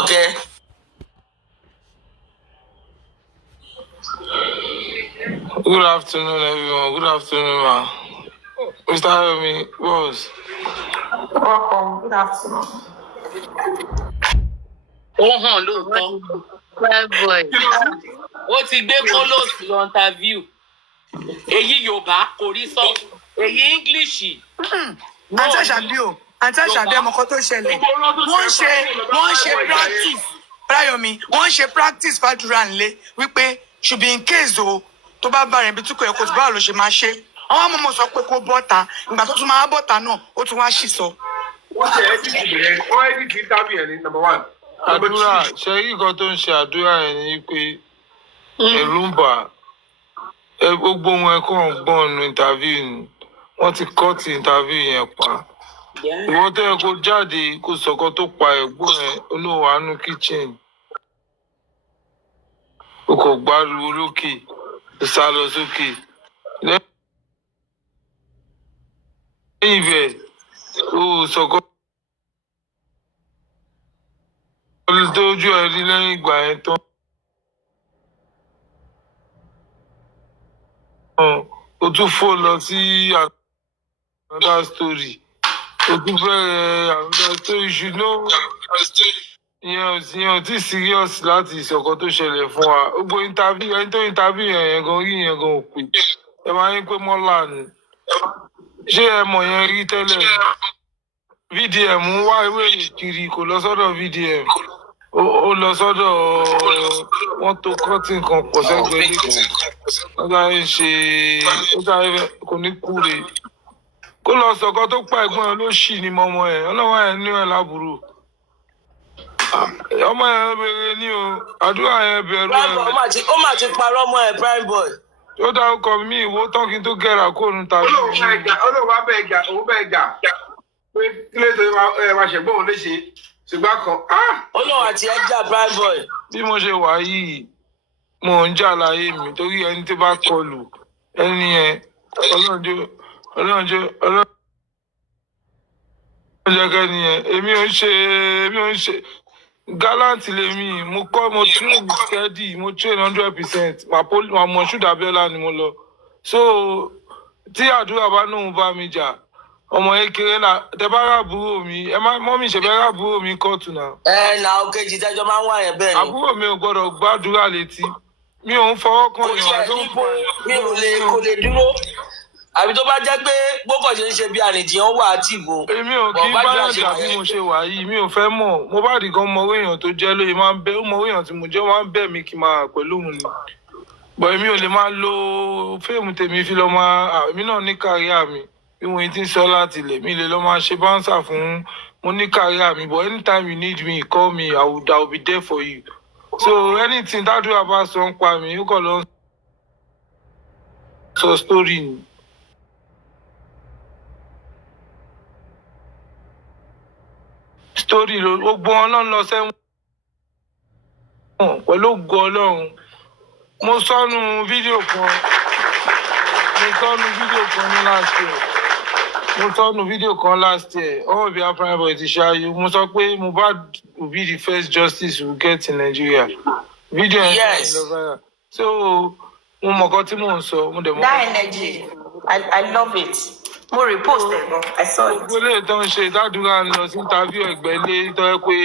Okay. Good afternoon, everyone. Good afternoon, ma. Mr. Yomi, boss. Welcome. Good afternoon. Lóòótọ́. Well, boy. Ó ti gbé kólóòsì lọ interview. Èyí Yorùbá kò rí sọ. Èyí English. Àǹtí Àṣàbí ọmọkọ tó ṣẹlẹ̀. Wọ́n ṣe practice. Ráyọ̀mí, wọ́n ṣe practice fàdúrà nílé wípé ṣùgbọ́n in case o tó bá bá rẹ̀ bí tí kò yẹ kó tó báwo ló ṣe máa ṣe. Àwọn ọmọ sọ pé kó bọ́ta. Ìgbà tó tún máa bọ́ta náà, ó tún wá ṣì sọ. Wọ́n ṣe edit interview yẹn ní number one. Àdúrà ṣe yí nǹkan tó ń ṣe àdúrà yẹn ni pé ẹ̀rù ń bà gbogbo wọn ẹ̀kọ́ ọ̀gbọ́n nu interview ni wọ́n ti cut interview yẹn pa. Ìwọ tó yẹ kó jáde kó sọ̀kọ́ tó pa ẹ̀gbọ́n ẹ̀ olówó àánú kitchen. O kò gbárùwò lókè, o sá lọ sókè. Lẹ́yìn ibẹ̀, o sọ̀kọ́ tójú ẹ rí lẹ́yìn ìgbà yẹn tán. O tún fò lọ sí another story. O tún bẹ̀rẹ̀ another story. You know, ìyẹn ò tí serious láti ìṣọ̀kan tó ṣẹlẹ̀ fún wa. Gbogbo interview ẹni tó interview yẹn gan rí yẹn gan ò pè. Ẹ máa ń pé mọ́là ni. Ṣé ẹ mọ̀ yẹn rí tẹ́lẹ̀? VDM ń wá ewé kiri kò lọ sọ́dọ̀ VDM. Ó lọ sọ́dọ̀ wọ́n tó cutting kan pọ̀ sẹ́gbẹ̀ẹ́ lẹ́kọ̀ọ́. Wọ́n sáré ṣe ó sáré kò ní kúre. Kó lọ sọ̀kan tó pa ẹ̀gbọ́n ẹ̀ ló ṣì ní mọ́mọ́ ẹ̀. Ọlọ́wọ́ ẹ̀ ní ẹ̀ lábúrò. Ọmọ ẹ̀ bèrè ní o. Àdúrà yẹn bẹ̀rù ẹ̀. Ó mà ti parọ́ mọ́ ẹ̀ prime boy. Ó dárúkọ mi ìwó tán kí n tó gẹ̀rà kóònù tàbí. Olóòwò abẹ́ ẹ̀jà, òun bẹ́ ẹ̀jà. Pé kílé tó máa ṣẹ̀gbọ́n òun léṣe. Ṣùgbọ́n kan. Olóòwò àti ẹja prime boy. Bí mo ṣe wà yìí, mo ń jà láyé mi torí ẹni tó bá kọlù ẹni yẹn Ọlọ́run jẹ́ kẹ́ni yẹn. Èmi ò ń ṣe gallant lèmi. Mo train steady, mo train 100%. Màá mọ̀ ṣúdà Abíọ́lá ni mo lọ. So tí àdúrà bá náà bá mi jà, ọmọ ekele la tẹ bá rà àbúrò mi mọ́mí ṣe bẹ́ẹ̀ rà àbúrò mi kóòtù náà. Nà òkèjì tẹjọ máa ń wà yẹn bẹ́ẹ̀ ni. Àbúrò mi ò gbọ́dọ̀ gbàdúrà létí. Mi ò ń fọwọ́ kan èèyàn tó ń bọ̀. Mi kò lè dúró. Àbí tó bá jẹ́ pé gbọ́kọ̀ ṣe ń ṣe bí ànìjìyàn wà á tì bò. Èmi ò kí báyàjà bí mo ṣe wà yìí. Mi ò fẹ́ mọ̀. Mo bá dìgan mọ owó èèyàn tó jẹ́ lóye máa ń bẹ́. Ó mọ owó èèyàn tí mo jẹ́ máa ń bẹ̀ mí kí n máa pẹ̀lú òun ni. Bọ̀ èmi ò lè máa lo fíìmù tèmi fi lọ máa èmi náà ní kàríà mi. Bí mo ti ń sọ láti ilẹ̀ mi lè lọ máa ṣe báńsà fún mo ní kàríà mi. But anytime you need me, call me. I will be there for you. So anything tádùúrà bá sọ ń pa mi, ó kàn lọ sọ story ni. Story ló gbogbo wọn náà lọ sẹ́wọ̀n pẹ̀lú ògo Ọlọ́run. Mo sọnù fídíò kan last year. All of your prime boy ti ṣáájú. Mo sọ pé Mohbad will be the first justice we get in Nigeria. Video yes. So mo mọ̀ nǹkan tí mò ń sọ. That energy, I love it. Mo repost it, but I saw it. Gbogbo ilé tó ń ṣe ìdádúrà ń lọ sí interview ẹgbẹ́lé tó yẹ pé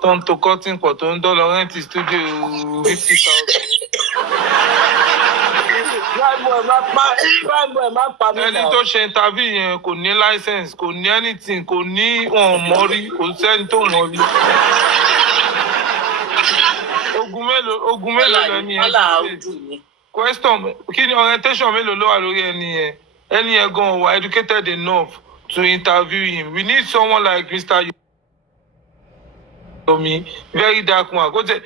tó ń to cutting pọ̀ tó ń dọ́lọ rẹ́ǹtì studio 50,000. Ẹni tó ṣe interview yẹn kò ní license, kò ní anything, kò ní wọn mọ̀ rí, kò sẹ́ni tó mọ̀ rí. Ogun mélòó lẹni yẹn? Question kí ni orientation mélòó ló wà lórí ẹni yẹn? Ẹni yẹn gan wà educated enough to interview him. We need someone like Mr. Yomi, very dark one. Go to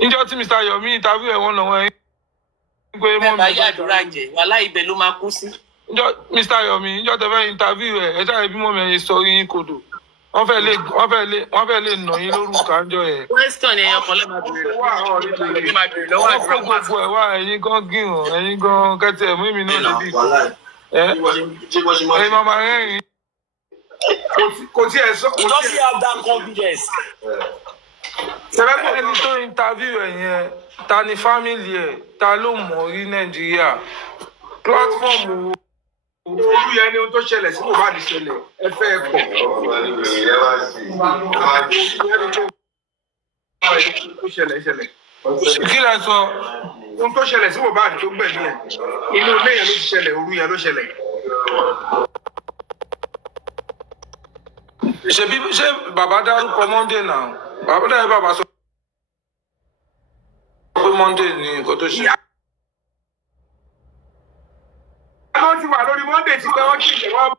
Níjọ́ tí Mr. Yomi interview ẹ̀ wọ́n náà wọ́n ẹ̀ bá yàdúrà jẹ wàhálà ibẹ̀ ló máa kú sí. Mr. Yomi níjọ́ tẹ́ fẹ́ interview ẹ̀ ṣáà bí mọ́mí ẹ̀ sọ yín kodò. wọ́n fẹ́ lè nà yín lórúkọ àjọ yẹn. question yẹn kan lè máa bèrè lọ́wọ́ wọ́n kó gbogbo ẹ̀ wá ẹ̀yin gan gíràn ẹ̀yin gan kẹ́tì ẹ̀mú mi náà níbí. ẹ̀yin máa máa rẹ́rìn-ín. kò tí ẹ sọ. He doesn't have that confidence. ẹni tó interview ẹ̀ yẹn ta ni family ẹ̀ ta ló mọ̀ rí Nàìjíríà platform wo. olú yẹn ni ohun tó ṣẹlẹ̀ sí Mohbad ṣẹlẹ̀ ẹ fẹ́ ẹ pọ̀. kí lẹ sọ. ohun tó ṣẹlẹ̀ sí Mohbad tó gbẹ̀mí ẹ̀ inú ilé yẹn ló ti ṣẹlẹ̀ òru yẹn ló ṣẹlẹ̀. ṣé bàbá dárúkọ Monday náà bàbá sọ pé Monday ni nǹkan tó ṣe. wọ́n ti wà lórí Monday tí pé wọ́n kì í ṣe wọ́n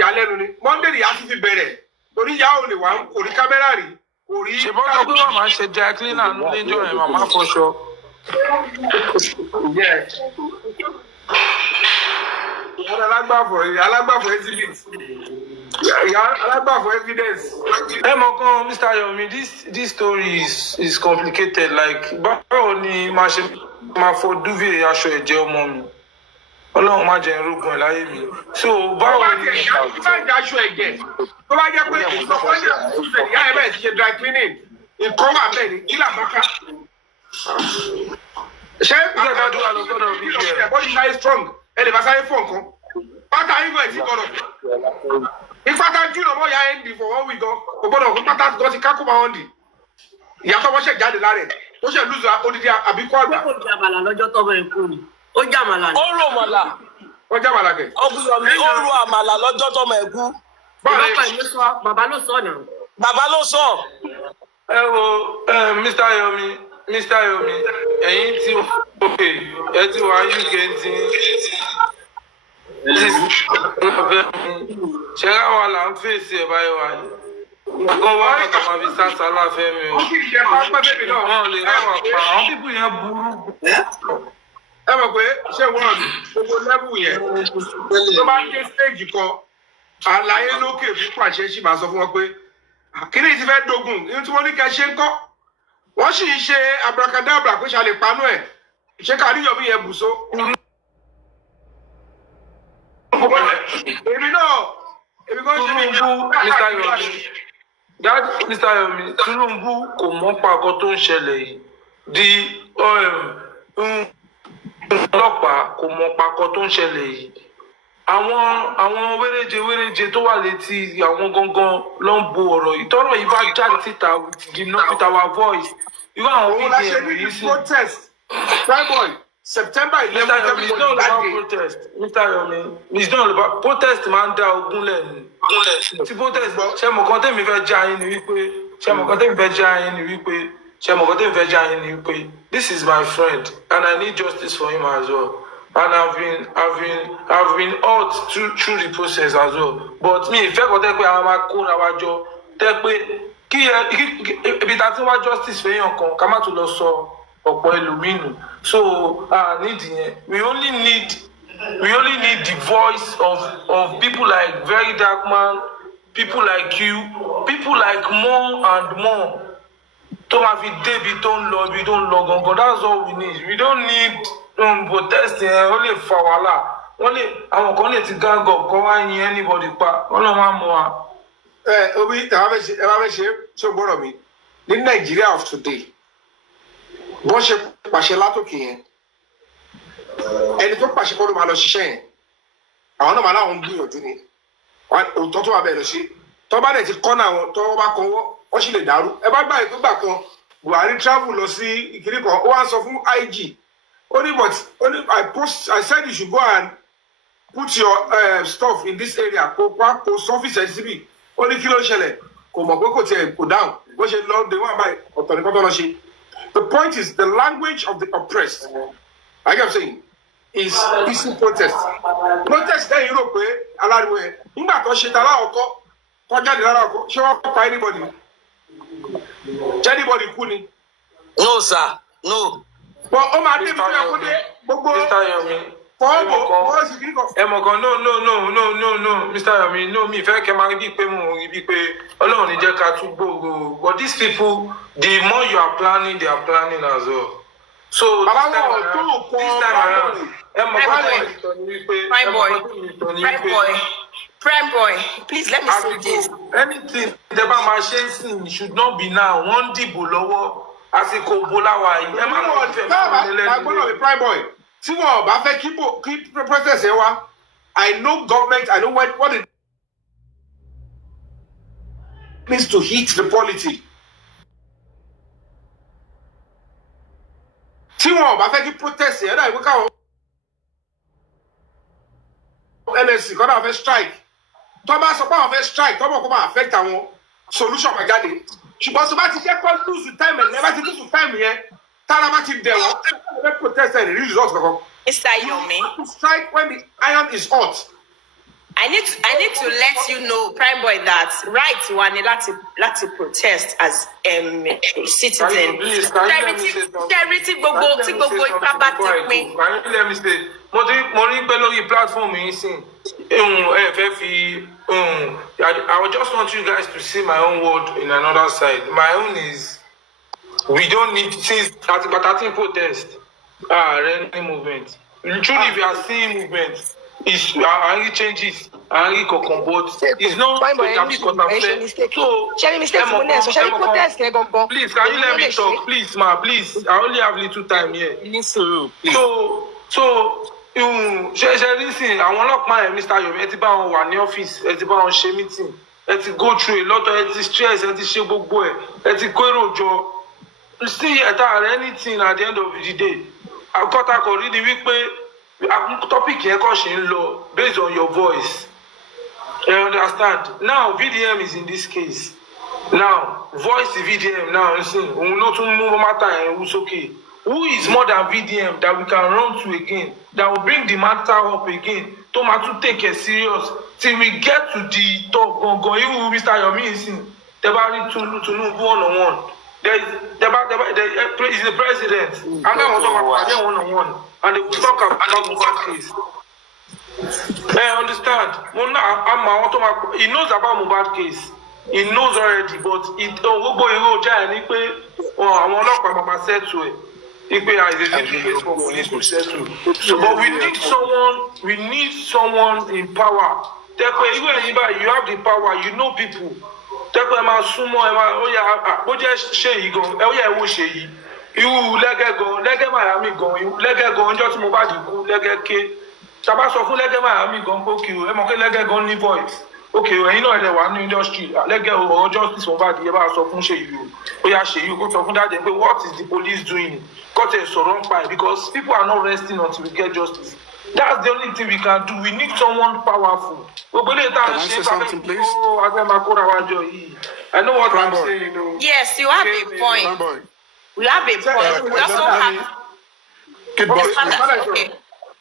yà lẹ́nu ni Monday ni a ti fi bẹ̀rẹ̀ torí ìyá ò lè wá kò rí kámẹ́rà rí kò rí. ṣèbọn sọ pé màmá ń ṣe dry cleaner níjọ́ yẹn màmá fọṣọ. alágbàfọ̀ exhibit alágbàfọ̀ evidence. ẹ mọ̀ kan Mr. Yomi this story is complicated like báwo ni màá ṣe máa fọ duvet aṣọ ẹ̀jẹ̀ ọmọ mi Ọlọ́run má jẹ́ irúgbìn ẹ̀ láyé mi so báwo ni. tó bá jẹ́ aṣọ ẹ̀jẹ̀ tó bá jẹ́ pé ìsọfọ́nì àtúnṣe ìyá ẹ̀ bẹ́ẹ̀ ti ṣe dry cleaning nǹkan wà bẹ́ẹ̀ ni kí làbáká. ṣé àgbàdo àlọ́gbọ́dọ̀ bí ẹ̀ ẹ̀kọ́ yìí láyé strong ẹ̀ lè bá sáré fọ̀ nǹkan pátá ìgbọ̀ ẹ̀ ti gbọ́dọ̀ ìpátá jùlọ mọ́ ya ẹ̀ ń dì for 1 week gan kò gbọ́dọ̀ kó pátá gan ti kákó máa ń dì ìyàtọ̀ wọ́n ṣẹ̀ jáde lára ẹ̀ tó ṣẹ̀ lùzọ odidi àbíkọ́ àgbà. Ó jàmàlà lọ́jọ́ tọ́mọ ẹ̀ kú ni. Ó jàmàlà ni. ó rò mọ̀lá. ó jàmàlà kẹ̀. Ọkùnrin ó ro àmàlà lọ́jọ́ tọ́mọ ẹ̀ kú. Bàbá ló sọ náà. Bàbá ló sọ. ẹ wo Mr. Yomi ẹ̀yin tí òkè ẹ ti wá UK ti ṣe káwa là ń fèsì ẹ̀ báyìí wá nǹkan wá ọ̀tọ̀ máa fi sáṣà láfẹ́ mi o. wọn lè ráwà pa àwọn pípù yẹn burú. ẹ mọ̀ pé ṣé wọ́n gbogbo lẹ́bù yẹn tó bá dé stage kan àlàyé lókè fún pàṣẹ sì máa sọ fún wọn pé kíní ti fẹ́ dogun ní tí wọ́n ní kẹ́ ṣe ń kọ́ wọ́n sì ń ṣe abracadabra pé ṣàlè panú ẹ̀ ṣé káríyọ̀ bí yẹn bùsọ. èmi kan ṣe mí Mr. Yomi Tinubu kò mọ̀ pàkó tó ń ṣẹlẹ̀ yìí di ọlọ́pàá kò mọ̀ pàkó tó ń ṣẹlẹ̀ yìí àwọn wéréje tó wà létí àwọn gangan ló ń bo ọ̀rọ̀ yìí tọ́rọ̀ yìí bá jáde síta with our voice irú àwọn bdm yìí sí. September 11th. Mr. Yomi, it's not about protest. Mr. Yomi, it's not about protest. Máa ń dá ogun lẹ́nu. Tí protest ṣe mọ̀ kan tẹ́mi fẹ́ já yín ni wípé this is my friend and I need justice for him as well. And I've been hurt through the process as well. But me ìfẹ́ kan tẹ́ pé àwọn máa kóra wa jọ tẹ́ pé kí ibi tá a ti wá justice fẹ́yàn kan ká má tún lọ sọ ọ̀pọ̀ ẹlòmínú. So nídìí yẹn we only need the voice of people like Very Dark Man, people like you, people like more and more tó máa fi débi tó ń lọ ibi tó ń lọ gangan. That's all we need. We don't need protest yẹn ó lè fa wàhálà wọ́n lè àwọn kan lè ti gang up kọ́ wá yin anybody pa wọ́n lọ́ máa mú wa. obi ẹ bá fẹ́ ṣe ṣé o gbọ́dọ̀ mi ní Nàìjíríà of today bọ́n ṣe pàṣẹ látòkè yẹn ẹni tó pàṣẹ kọ́ ló máa lọ ṣiṣẹ́ yẹn àwọn náà máa láwọn ń gbìyànjú ni òótọ́ tó wà bẹ́ẹ̀ lọ sí tó bá dẹ̀ ti kọ́ náà wọn tó bá kọ́ wọ́n sì lè dàrú ẹ bá gbà ìpínpà kan Buhari travel lọ sí ìkíní kan ó wá sọ fún IG ó ní I said you should go and put your stuff in this area kó post office ẹ̀ síbì ó ní kí ló ṣẹlẹ̀ kò mọ̀ pé kò tiẹ̀ kò dáhùn bó ṣe lọ dé wọn àbáyé ọ̀tọ̀ ní kọ́tọ́ lọ ṣe. The point is the language of the oppressed, like I'm saying, is peaceful protest. Protest then Europe, aláriwo ẹ̀ nígbà tó ṣe tara ọkọ tó jáde lára ọkọ ṣé wọ́n pa anybody? Ṣé anybody kú ni? No sir, no. But ó máa débi tó yẹ kó dé gbogbo. Emokan, no, Mr. Yomi, no, me, if I can marry big pay, alone, you just can't go. But these people, the more you are planning, they are planning as well. So this time around, Prime boy, please let me say this. Anything the machine should not be now. One dìbò lọ́wọ́, àsìkò bolawa yìí. Ẹ má lọ fẹ́ prime boy. Tí wọn bá fẹ́ kí process ẹ wá, I know government, I know what it means to hit the polity. Tí wọn bá fẹ́ kí protest ẹ náà ìwé káwọn NSC kọ́ náà fẹ́ strike. Tó bá sọ pé àwọn fẹ́ strike, tó bá kó máa affect àwọn solution máa jáde. Ṣùgbọ́n tó bá ti jẹ́ kó lose time ẹ̀ bá ti lose time yẹn, tára bá ti dẹ̀ wọ́n, fẹ́ protest ẹ̀ ní result kankan. Mr. Yomi, to strike when the iron is hot. I need to let you know, Prime Boy, that right one láti protest as a citizen. Charity gbogbo tí gbogbo ipá bá ti pín. Let me say, mo rí pé lórí platform yìí sìn, I just want you guys to see my own word in another side. My own is, we don't need, since 13 protest, any movement. Truly, we are seeing movement. It's angry changes, angry kokon, but it's not please, can you let me talk? Please, ma, please. I only have little time here. So, listen, I want to Mr. Yomi, ẹ ti bá wọn wà ní office, ẹ ti bá wọn ṣe meeting, ẹ ti go through a lot of, ẹ ti stress, ẹ ti ṣe gbogbo ẹ ti kó èrò jọ. You see, anything at the end of the day. I've got to read the week, topic here based on your voice. You understand? Now VDM is in this case. Now voice VDM now who's okay. Who is more than VDM that we can run to again? That will bring the matter up again. To take it serious till we get to the top. Go Mr. Yomi is in. They need to move one-on-one. There is the president. I'm not talking about one-on-one. And they will talk about Mohbad case. I understand. He knows about Mohbad case. He knows already, but but we need someone in power. You have the power, you know people. Irú lẹ́gẹ́ Miami gan ọjọ́ tí mo bá dìkú lẹ́gẹ́ ké tàbá sọ fún lẹ́gẹ́ Miami gan ókè ẹ mọ̀ pé lẹ́gẹ́ gan ní voice ókè ẹ̀yin náà ẹ̀dẹ̀ wà ní industry lẹ́gẹ́ ọ̀rọ̀ justice mo bá di ẹ bá sọ fún Ṣèyí ó yá Ṣèyí kó sọ fún dáadé pé what is the police doing kọ́tẹ̀ sọ̀rọ̀ ń pa ẹ̀ because people are not resting until we get justice. That's the only thing we can do. We need someone powerful. Can I say something, please? I know what I'm saying. Yes, you have a point. We have a point. We also have. Okay.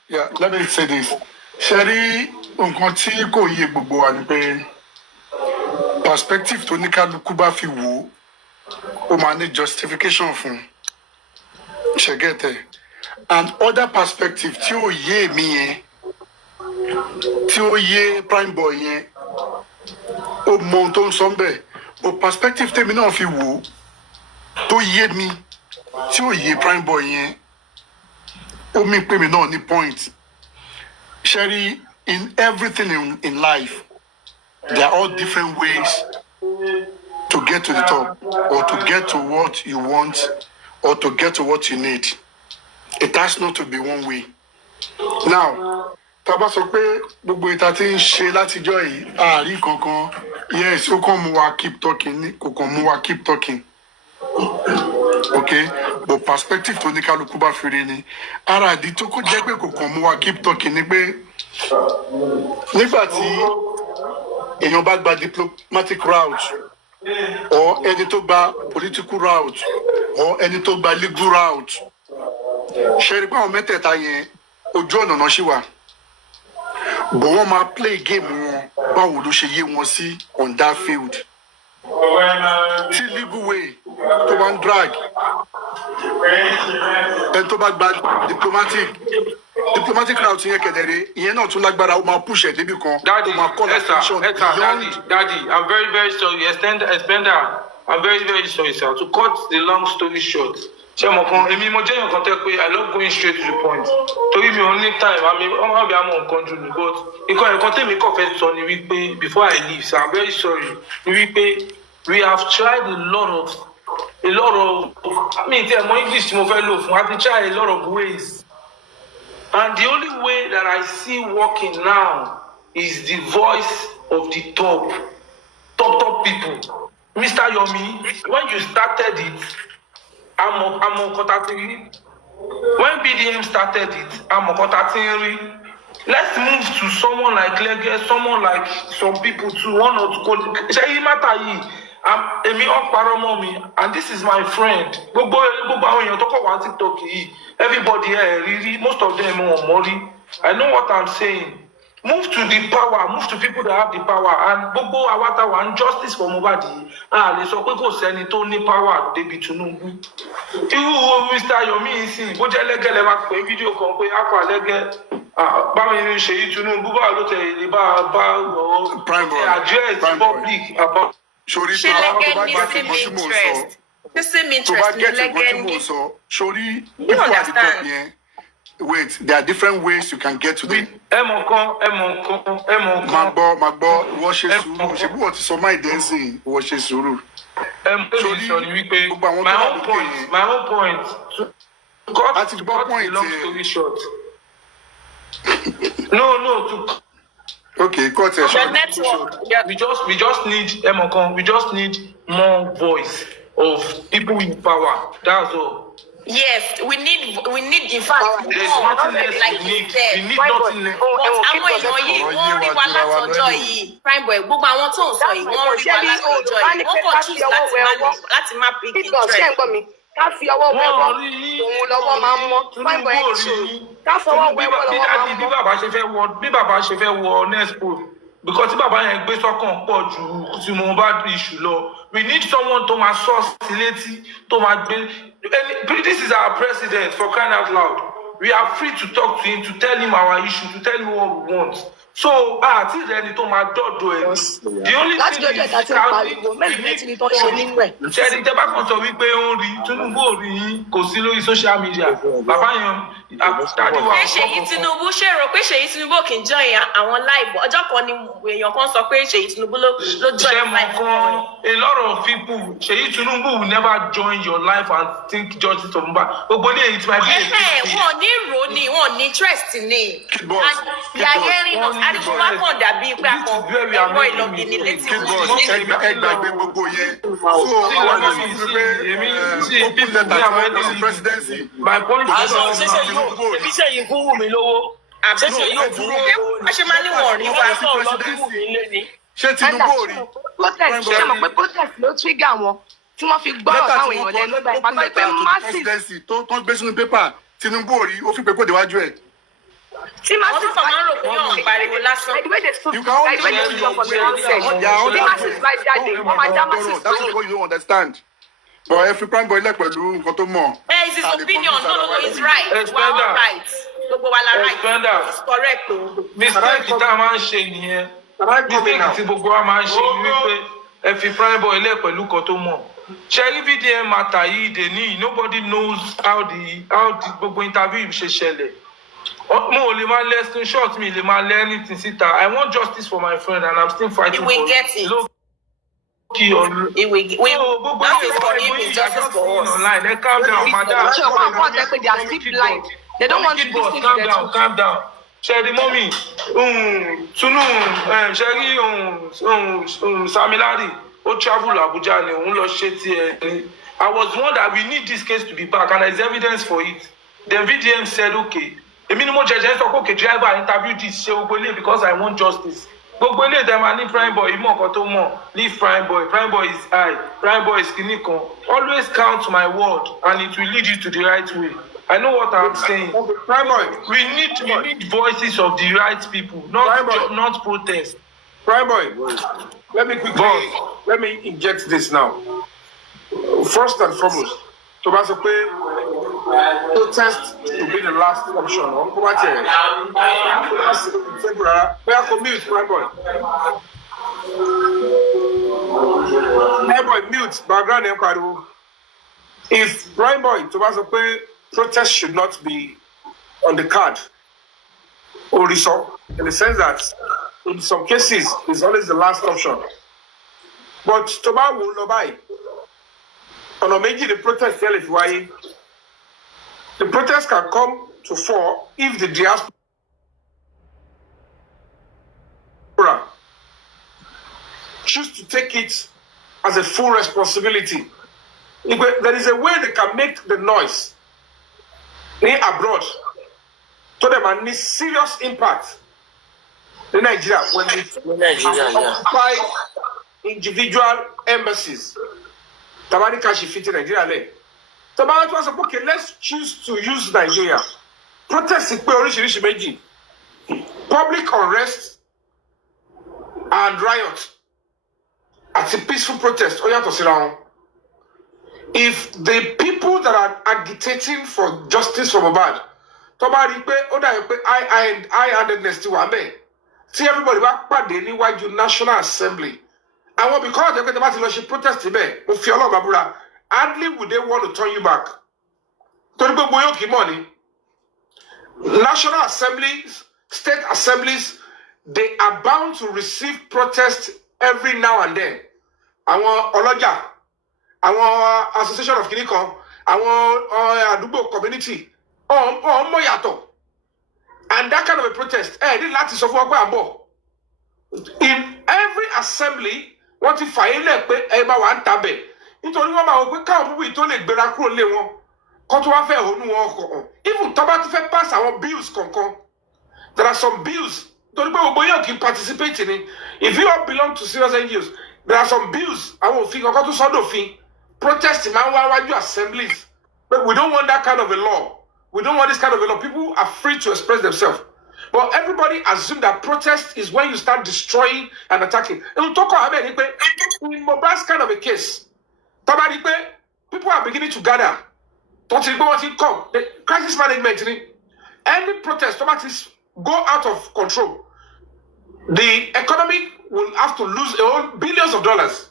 Yeah, let me say this. Sherry, nǹkan tí kò yé gbogbo wa ni pé perspective tó ní kálukú bá fi wò ó máa ní justification fún ṣẹgẹtẹ and other perspective tí ó yé mi yẹn tí ó yé Prime Boy yẹn ó mọ ohun tó ń sọ bẹ́ẹ̀ but perspective tèmi náà fi wò ó tó yé mi tí ó yé Prime Boy yẹn ó mí pé mi náà ní point. Sherry, in everything in life there are all different ways to get to the top or to get to what you want or to get to what you need. It has not to be one way. Now tá bá sọ pé gbogbo ìta tí ń ṣe látijọ́ yìí àárí kankan yes ó kàn mú wa keep talking ní kò kàn mú wa keep talking okay but perspective tó ní kálukú bá fi rí ni ara ìdí tó kó jẹ́ pé kò kàn mú wa keep talking ni pé nígbà tí èèyàn bá gba diplomatic route or ẹni tó gba political route or ẹni tó gba legal route ṣe rí pé àwọn mẹ́tẹ̀ẹ̀ta yẹn ojú ọ̀nà náà ṣì wà but wọ́n máa play game wọn báwo ló ṣe yé wọn sí on that field tí legal way tó bá ń drag ẹni tó bá gba diplomatic route yẹn kẹ̀dẹ̀rẹ̀ ìyẹn náà tún lágbára ó máa push ẹ̀ débi kan Daddy, ó máa call attention beyond. Daddy, I'm very, very sorry. Extender, I'm very, very sorry, sir. To cut the long story short, ṣé mo kan èmi mo jẹ́ èèyàn kan tẹ́ pé I love going straight to the point. Torí mi ò ní time, ọmọ àbí àmọ̀ nǹkan jù mí, but nǹkan tèmi kàn fẹ́ sọ ni wípé before I leave, sir, I'm very sorry. Ni wípé we have tried a lot of I mean, tell me English mo fẹ́ lò fún. I've tried a lot of ways. And the only way that I see working now is the voice of the top people. Mr. Yomi, when you started it, I'm on Kotatiri. When BDM started it, I'm on Kotatiri. Let's move to someone like Lege, someone like some people to one or two. Ṣé matter yìí? Èmi ọ̀parọ́ mọ́ mi, and this is my friend. Gbogbo àwọn èèyàn tó kọ̀ wá TikTok yìí, everybody really, most of them wọ́n mọ̀ rí. I know what I'm saying. Move to the power, move to people that have the power, and gbogbo àwátà wà ń justice for Mohbad yìí. A lè sọ pé kò sẹ́ni tó ní power débi Tinubu. Irú Mr. Yomi yìí sì, bó jẹ́ Lẹ́gẹ́ lẹ́ máa pè fídíò kan pé Akwa Lẹ́gẹ́ báwo ni Ṣèyí Tinubu báwo ló tẹ̀ lè bá address public about. Sori ṣé Lẹ́gẹ́ ní same interest? The same interest ní Lẹ́gẹ́ ní. Sori, people at the top yẹn. Wait, there are different ways you can get to them. Ẹ mọ̀ kan. Máa gbọ́, wọ́n ṣe sùúrù. Ṣé bí wọ́n ti sọ máa dẹ́nsìn, wọ́n ṣe sùúrù. My own point. A ti gbọ́ point long story short. No, to okay, cut it short. We just need Emokan. We just need more voice of people in power. That's all. Yes, we need in fact There's nothing less like we need. you said. We need nothing less. Àwọn èèyàn yìí wọ́n rí wa látọjọ́ yìí. Prime boy, gbogbo àwọn tó ń sọ yìí wọ́n rí wa látọjọ́ yìí. Wọ́n kàn choose láti má pick interest. Ká fi ọwọ́ wẹ́wọ́ òun lọ́wọ́ máa ń mọ́. Prime boy ẹni ṣòro. Ká fọwọ́ wẹ́wọ́ lọ́wọ́ máa ń mọ́. Bí bàbá ṣe fẹ́ wọ next poll, because tí bàbá yẹn gbé sọ́kàn pọ̀ ju tí mo bá issue lọ. We need someone to my source to my bill. This is our president, for crying out loud. We are free to talk to him, to tell him our issue, to tell him what we want. So, till then, to my door. The only thing is, ṣe tẹ́ bá kàn sọ wípé ó ń rí Tinubu ò rí kò sí lórí social media. Bàbá yẹn àbúdájú wa. Ṣèyí Tinubu ṣe rò pé Ṣèyí Tinubu kì í join àwọn live. Ọjọ́ kan ni èèyàn kan sọ pé Ṣèyí Tinubu ló join live. A lot of people, Ṣèyí Tinubu will never join your life and think justice of Mohbad. Gbogbo ilé yìí ti máa bí èyí. Wọ́n ní ìró ni, wọ́n ní interest ni. Àdìgbò bá kàn dàbí pé àkàn ẹ̀rọ ìlọ́gìnì létí wọn. Ẹgbàgbé gbogbo yẹn. So, wọ́n ní sọ pé open letter to the presidency. My point is èmi ṣèyí fún Wùmí lówó. Ṣèyí yóò fún Wùmí lówó. Wọ́n ṣe máa ní wọ̀n rí wa. Ṣé Tinubu ò rí? Protest ṣé mọ̀ pé protest ló trigger wọn tí wọ́n fi gbọ́rọ̀ táwọn èèyàn lẹ́nu gba ìpàgọ́ pé massive. tó gbé sínú pépà Tinubu ò rí ó fi pé kó déwájú ẹ̀. Tí massive máa ń rò pé yóò pariwo lásán. the way they stood for the onset. The massive bá jáde wọ́n máa dá massive. That's what you don't understand. But every prime boy like pẹ̀lú nǹkan tó mọ̀. It's his opinion. No, he's right. We are all right. Gbogbo wa la right. It's correct o. Mistake tá a máa ń ṣe nìyẹn. Mistake tí gbogbo wa máa ń ṣe ni wípé ẹ fi prime boy lẹ̀ pẹ̀lú nǹkan tó mọ̀. Ṣé VDM matter yìí dè ní nobody knows how the gbogbo interview ṣe ṣẹlẹ̀. Mo ò lè máa lẹ́ screenshot mi lè máa lẹ́ anything síta. I want justice for my friend and I'm still fighting for it. You will get it. Justice for him is justice for us. Online. Calm down, madam. They are still blind. They don't want to listen to the truth. Calm down. Sherry, mommy, Sherry, Samilari, ó travel Abuja ni òun lọ ṣe tiẹ̀. I was one that we need this case to be back and there is evidence for it. Then VDM said, okay. Èmi ni mo jẹjẹ sọ pé okay, driver interview this ṣe gbogbo ilé because I want justice. Gbogbo ilé dem máa ní prime boy ìmọ̀ nǹkan tó mọ̀. Leave prime boy is high, prime boy is kìíní kan. Always count my word and it will lead you to the right way. I know what I'm saying. Prime boy. We need voices of the right people, not protest. Prime boy, let me inject this now. first and foremost, tó bá sọ pé protest to be the last option. Kó bá tiẹ̀ bóyá kó mute prime boy. Prime boy mute background ẹ̀ pariwo. If prime boy tó bá sọ pé protest should not be on the card, Oriso, in the sense that in some cases it's always the last option. But tó bá wò lọ báyìí, ọ̀nà méjì the protest tẹ́lẹ̀ fi wáyé. The protest can come to fore if the diaspora choose to take it as a full responsibility. If there is a way they can make the noise abroad so they might need serious impact in Nigeria when they occupy individual embassies. Tabani Kashi fit in Nigeria. Tabani was okay, let's choose to use Nigeria. Protest is meji. Public unrest and riot. At a peaceful protest. If the people that are agitating for justice from abroad, I-handedness to Wame, see everybody back by the National Assembly. And what because they're going to protest, hardly would they want to turn you back. Money. National assemblies, state assemblies, they are bound to receive protests every now and then. Our Oloja, our Association of Kinikon, our Adubo community, Moyato. And that kind of a protest, in every assembly, what if I let one tabe? Nítorí wọ́n máa wọ pé káwọn púpù tó lè gbéra kúrò lé wọn kó tó wá fẹ́ ònú wọn kọ̀ọ̀kan. Even tó bá ti fẹ́ pass àwọn bills kankan. There are some bills. Torí pé gbogbo yóò kì í participate ni. If you all belong to serious NGOs, there are some bills. Àwọn òfin kankan tó sọ́dọ̀ òfin. Protest máa ń wá wájú assemblies. But we don't want that kind of a law. We don't want this kind of a law. People are free to express themselves. But everybody assume that protest is when you start destroying and attacking. In Mohbad's kind of a case, people are beginning to gather. Come. The crisis management, any protest, go out of control. The economy will have to lose billions of dollars.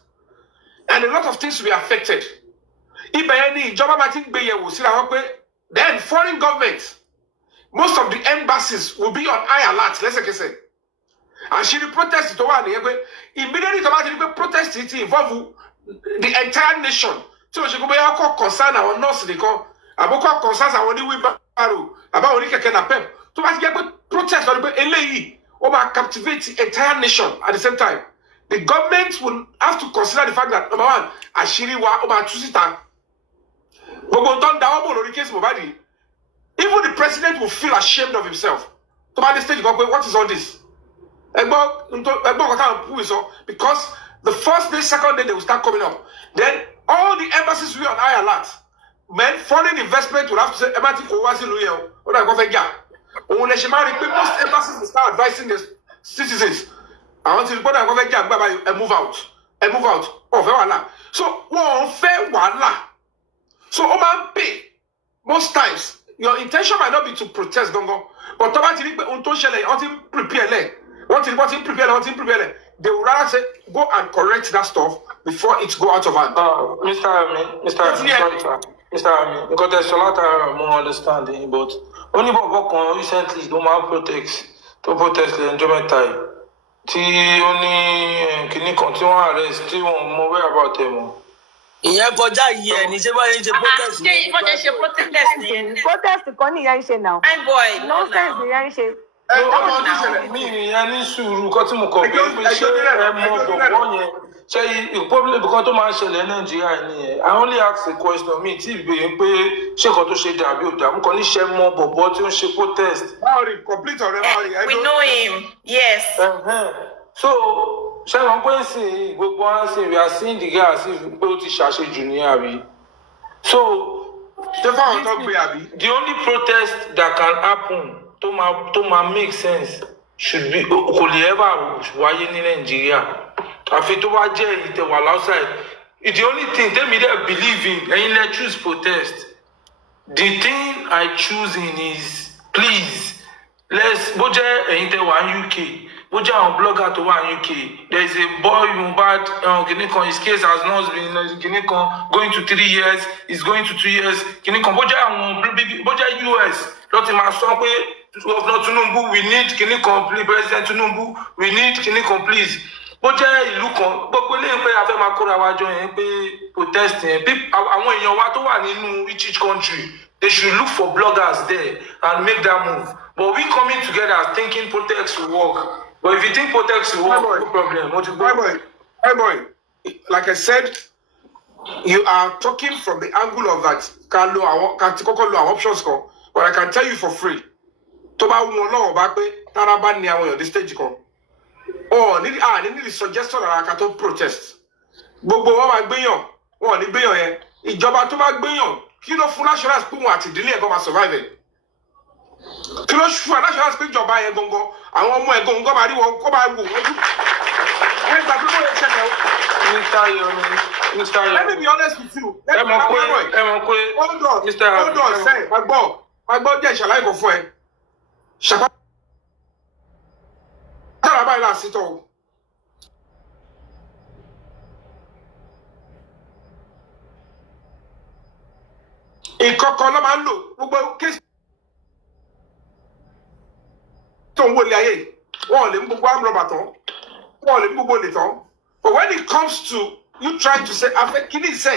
And a lot of things will be affected. Then foreign governments, most of the embassies will be on high alert. Let's say. And she protest immediately the protest involve the entire nation. So she go be concern our nurse they call aboko concerns our new wheelbarrow about only keke na pep. So much get protest or captivate the entire nation at the same time. The government will have to consider the fact that number one, Ashiri wa over Tusita. Even the president will feel ashamed of himself. To the stage, what is all this? Because the first day, second day, they will start coming up. Then all the embassies will be on high alert. Men, foreign investment will have to say, most embassies will start advising the citizens. I want to report that and move out. And move out. Oh, so, so, pay. Most times, your intention might not be to protest, Gongo, but they will rather say, go and correct that stuff before it go out of hand. Mr. Ami, because there's a lot of more understanding, but only about recently, no man protest the enjoyment time. Only can you continue arrest? More about them. Ìyẹn kọjá yìí ẹ ní ṣé báyìí ṣe protest. Ṣé ìkọ́jẹ́ ṣe protest yẹn? Protest kan nìyẹn ń ṣe náà. Fine boy. Nonsense nìyẹn ń ṣe. Mi ìyẹn ní sùúrù kọ́ tí mo kọ̀ pé ṣé ẹ mọ bọ̀bọ̀ yẹn ṣé ìpọ́blẹ̀ bùkọ́ tó máa ń ṣẹlẹ̀ Nàìjíríà nìyẹn. I only ask a question mi tí ìbéèrè pé ṣé nǹkan tó ṣe dàbí òdà mo kàn ní ṣe mọ bọ̀bọ̀ tí ó ń ṣe protest. We know him, yes. So ṣé wọn pé sí gbogbo wọn sí we are seeing the guy as if pé ó ti ṣàṣejù ní àbí. So the only protest that can happen to make sense should be kò lè ever wáyé ní Nàìjíríà àfi tó bá jẹ́ ìtẹ̀wà outside the only thing tell me they believe in, and let choose protest. The thing I choose in is, please, let's Boja enter one UK. Boja on blogger to one UK. There is a boy Mubad Kinikon, his case has not been Kinikon going to 3 years, is going to 2 years. Kinikon Boja US. Not in my song Governor Tunumbu, we need Kinikon, please, President Tunumbu, we need Kinikon, please. Boja ìlú kan gbogbo ilé pé a fẹ́ máa kóra wa jọ yẹn pé protest yẹn àwọn èèyàn wa tó wà nínú each country they should look for bloggers there and make that move but we coming together thinking protest will work but if you think protest will work no problem. Hi boy, like I said, you are talking from the angle of that ká lo àwọn options kan but I can tell you for free tó bá wù ọ́ lọ́wọ́ bá pé tára bá ní àwọn èèyàn dé stage kan. Oh, need the suggestion that I can protest. Gbogbo wọn máa gbéyàn, wọn ò ní gbéyàn yẹn. Ìjọba tó bá gbéyàn, kí ló fún assurance pé wọn àti ìdílé ẹ̀ gan máa survive ẹ̀? Kí ló fún assurance pé ìjọba yẹn gangan, àwọn ọmọ ẹ̀ gangan máa rí wọn kó máa wò wọ́n jù. Ẹ gbà pé bóyá ṣẹlẹ̀ o. Mr. Yomi. Let me be honest with you. Ẹ mọ̀ pé. Hold on, sẹ́, máa gbọ́ jẹ́ ìṣàlàyé kan fún ẹ. Ṣàpá. Tára báyìí láti tọ̀ o. Ìkọ̀kọ̀ ló máa ń lò gbogbo kéésì tó ń wọlé ayé wọn ò lè mú gbogbo àmúrọ̀bà tán wọn ò lè mú gbogbo olè tán but when it comes to you trying to say afẹ́ kí ni ìṣe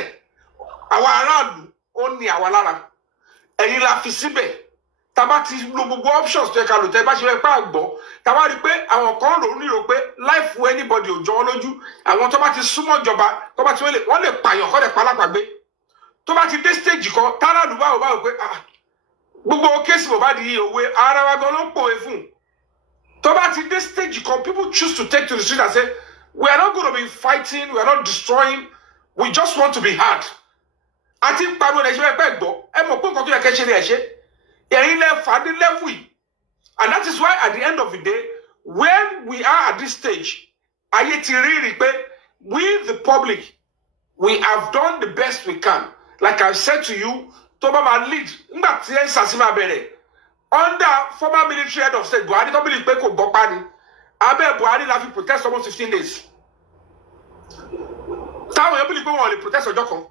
àwọn aráàlú ó ní àwa lára ẹ̀yin la fi síbẹ̀ tàbá ti lo gbogbo options tó yẹ ká lò tẹ́ bá ṣe fẹ́ pé àgbọ̀ tàbá rí i pé àwọn kan rò ó nírò pé life for anybody ò jọ wọ́n lójú àwọn tó bá ti súnmọ́ ìjọba tó bá ti wọ́n lè pààyàn kọ́ lè pa alápàgbé tó bá ti dé stage kan táràlú báwo pé gbogbo kéésì bò bá di òwe ara wa gan ló ń pòwe fún tó bá ti dé stage kan people choose to take to the street and say we are not going to be fighting we are not destroying we just want to be heard àti pariwo ẹ̀ ṣe fẹ́ pẹ́ gbọ́ ẹ mọ̀ pé nǹkan tó yẹ kẹ́ ṣe ni ẹ̀ ṣe ẹ̀yin lẹ́ fà á dé level yìí and that is why at the end of the day when we are at this stage ayé ti rí pé we the public we have done the best we can. Like I said to you, tó bá máa lead nígbà tí ẹ ń sàṣìmá bẹ̀rẹ̀ under former military head of state Buhari tó bìlì pé kò gbọ́ pani abẹ́ Buhari la fi protest almost 15 days táwọn èèyàn bìlì pé wọn ò lè protest ọjọ́ kan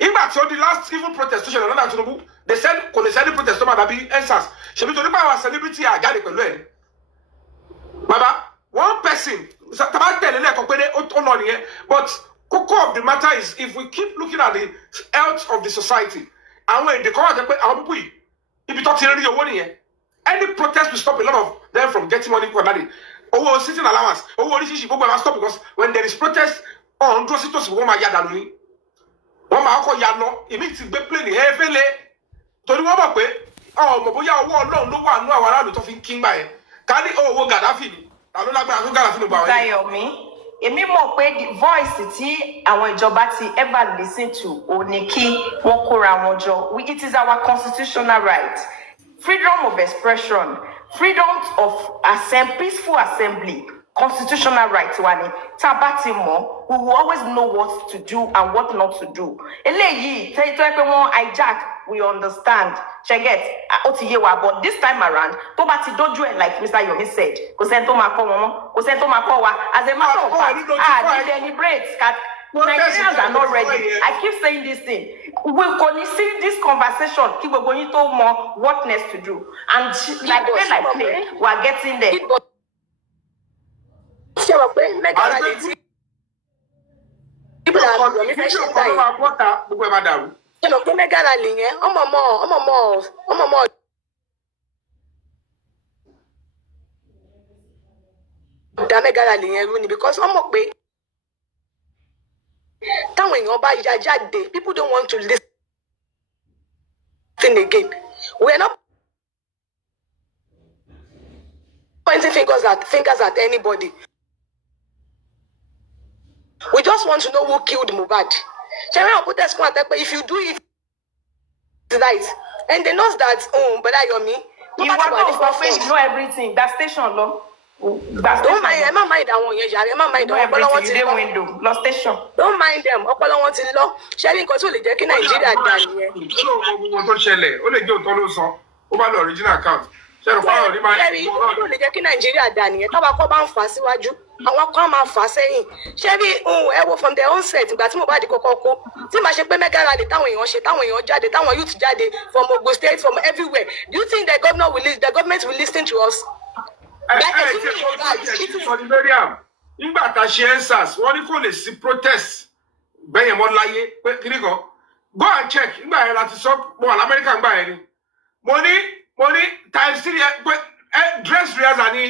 nígbà tí ó di last even protest tó ṣẹlẹ̀ lọ́dà Tinubu they said kò lè sẹ́ni protest tó máa dàbí ensars ṣèbí torí pé àwọn celebrity àjáde pẹ̀lú ẹ̀ baba one person tàbá tẹ̀lé lẹ́ẹ̀kan pé ó lọ nìyẹn but core of the matter is if we keep looking at the health of the society àwọn èdè kan wà jẹ́ pé àwọn púpù yìí ibi tó ti rí owó nìyẹn any protest will stop a lot of them from getting money for that day owó sitting allowance owó oríṣiríṣi gbogbo ẹ̀ máa stop because when there is protest ọ̀hún dúró sí tòsí wọ́n máa yá dànù ni wọ́n máa kọ́ ya lọ èmi ti gbé plane ẹ̀ẹ́fẹ́lẹ́ torí wọ́n mọ̀ pé ọmọ bóyá owó Ọlọ́run ló wà nú àwọn aráàlú tó fi ń kí gbà yẹn ká ní owó Gaddafi ni ta ló lágbára tó Gaddafi ló gbà wọ́n yẹn. Yomi èmi mọ̀ pé the voice tí àwọn ìjọba ti ever listen to ò ní kí wọ́n kóra wọn jọ it is our constitutional right freedom of expression freedom of peaceful assembly constitutional right wa ni tá a bá ti mọ̀ we will always know what to do and what not to do eléyìí tó yẹ pé wọ́n hijack we understand cheget ó ti yé wa but this time around tó bá ti dójú ẹ̀ like Mr. Yomi said kò sẹ́ni tó máa kọ́ wọn mọ́ kò sẹ́ni tó máa kọ́ wa as a matter of fact need deliberate Nigerians are not ready I keep saying this thing we go see this conversation kí gbogbo yín tó mọ̀ what next to do and like play we are getting there. ṣé wọ́n pé mẹ́ta lè ti ibùdó àwọn ọ̀dọ́ mi fẹ́ ṣe báyìí ṣé wọ́n pé mẹ́ta lè yẹn ọmọ ọ̀dà mẹ́ta lè yẹn rú ni because wọ́n mọ̀ pé táwọn èèyàn bá ya jáde people don't want to listen again we are not pointing fingers at anybody. We just want to know who killed Mohbad. If you do it right, and they know that, but Yomi, you know everything. That station, no. Don't mind, ẹ má mind àwọn yẹn jàre, ẹ má mind àwọn ọpọlọ wọn ti lọ. window, lọ station. Don't mind them, ọpọlọ wọn ti lọ. Ṣé ní nǹkan tó lè jẹ́ kí Nàìjíríà dà nìyẹn? Gbogbo tó ṣẹlẹ̀, ó lè jẹ́ òótọ́ ló sọ, ó bá lọ original account. Ṣé ẹ̀rọ pààrọ̀ ní máa ń Ṣé nǹkan tó lè jẹ́ kí Nàìjíríà dà nìyẹn? Táwa kọ́ bá ń fà á síwájú, àwọn kan máa fà á sẹ́yìn. Ṣé bí ẹ wo from their own set ìgbà tí Mohbad kọ́kọ́ kú, tí màá ṣe pé mega rally táwọn èèyàn ṣe, táwọn èèyàn jáde, táwọn youth jáde from Ogun State, from everywhere. Do you think the government will listen to us? Nígbà tá a ṣe ensars wọ́n ní kò lè sí protest bẹ́yẹn mọ́ láyé pé kiri kan go and check nígbà yẹn láti sọ mo wà lamẹ́ríkà nígbà yẹn ni mo ní times 3 pé dress rehearsal ní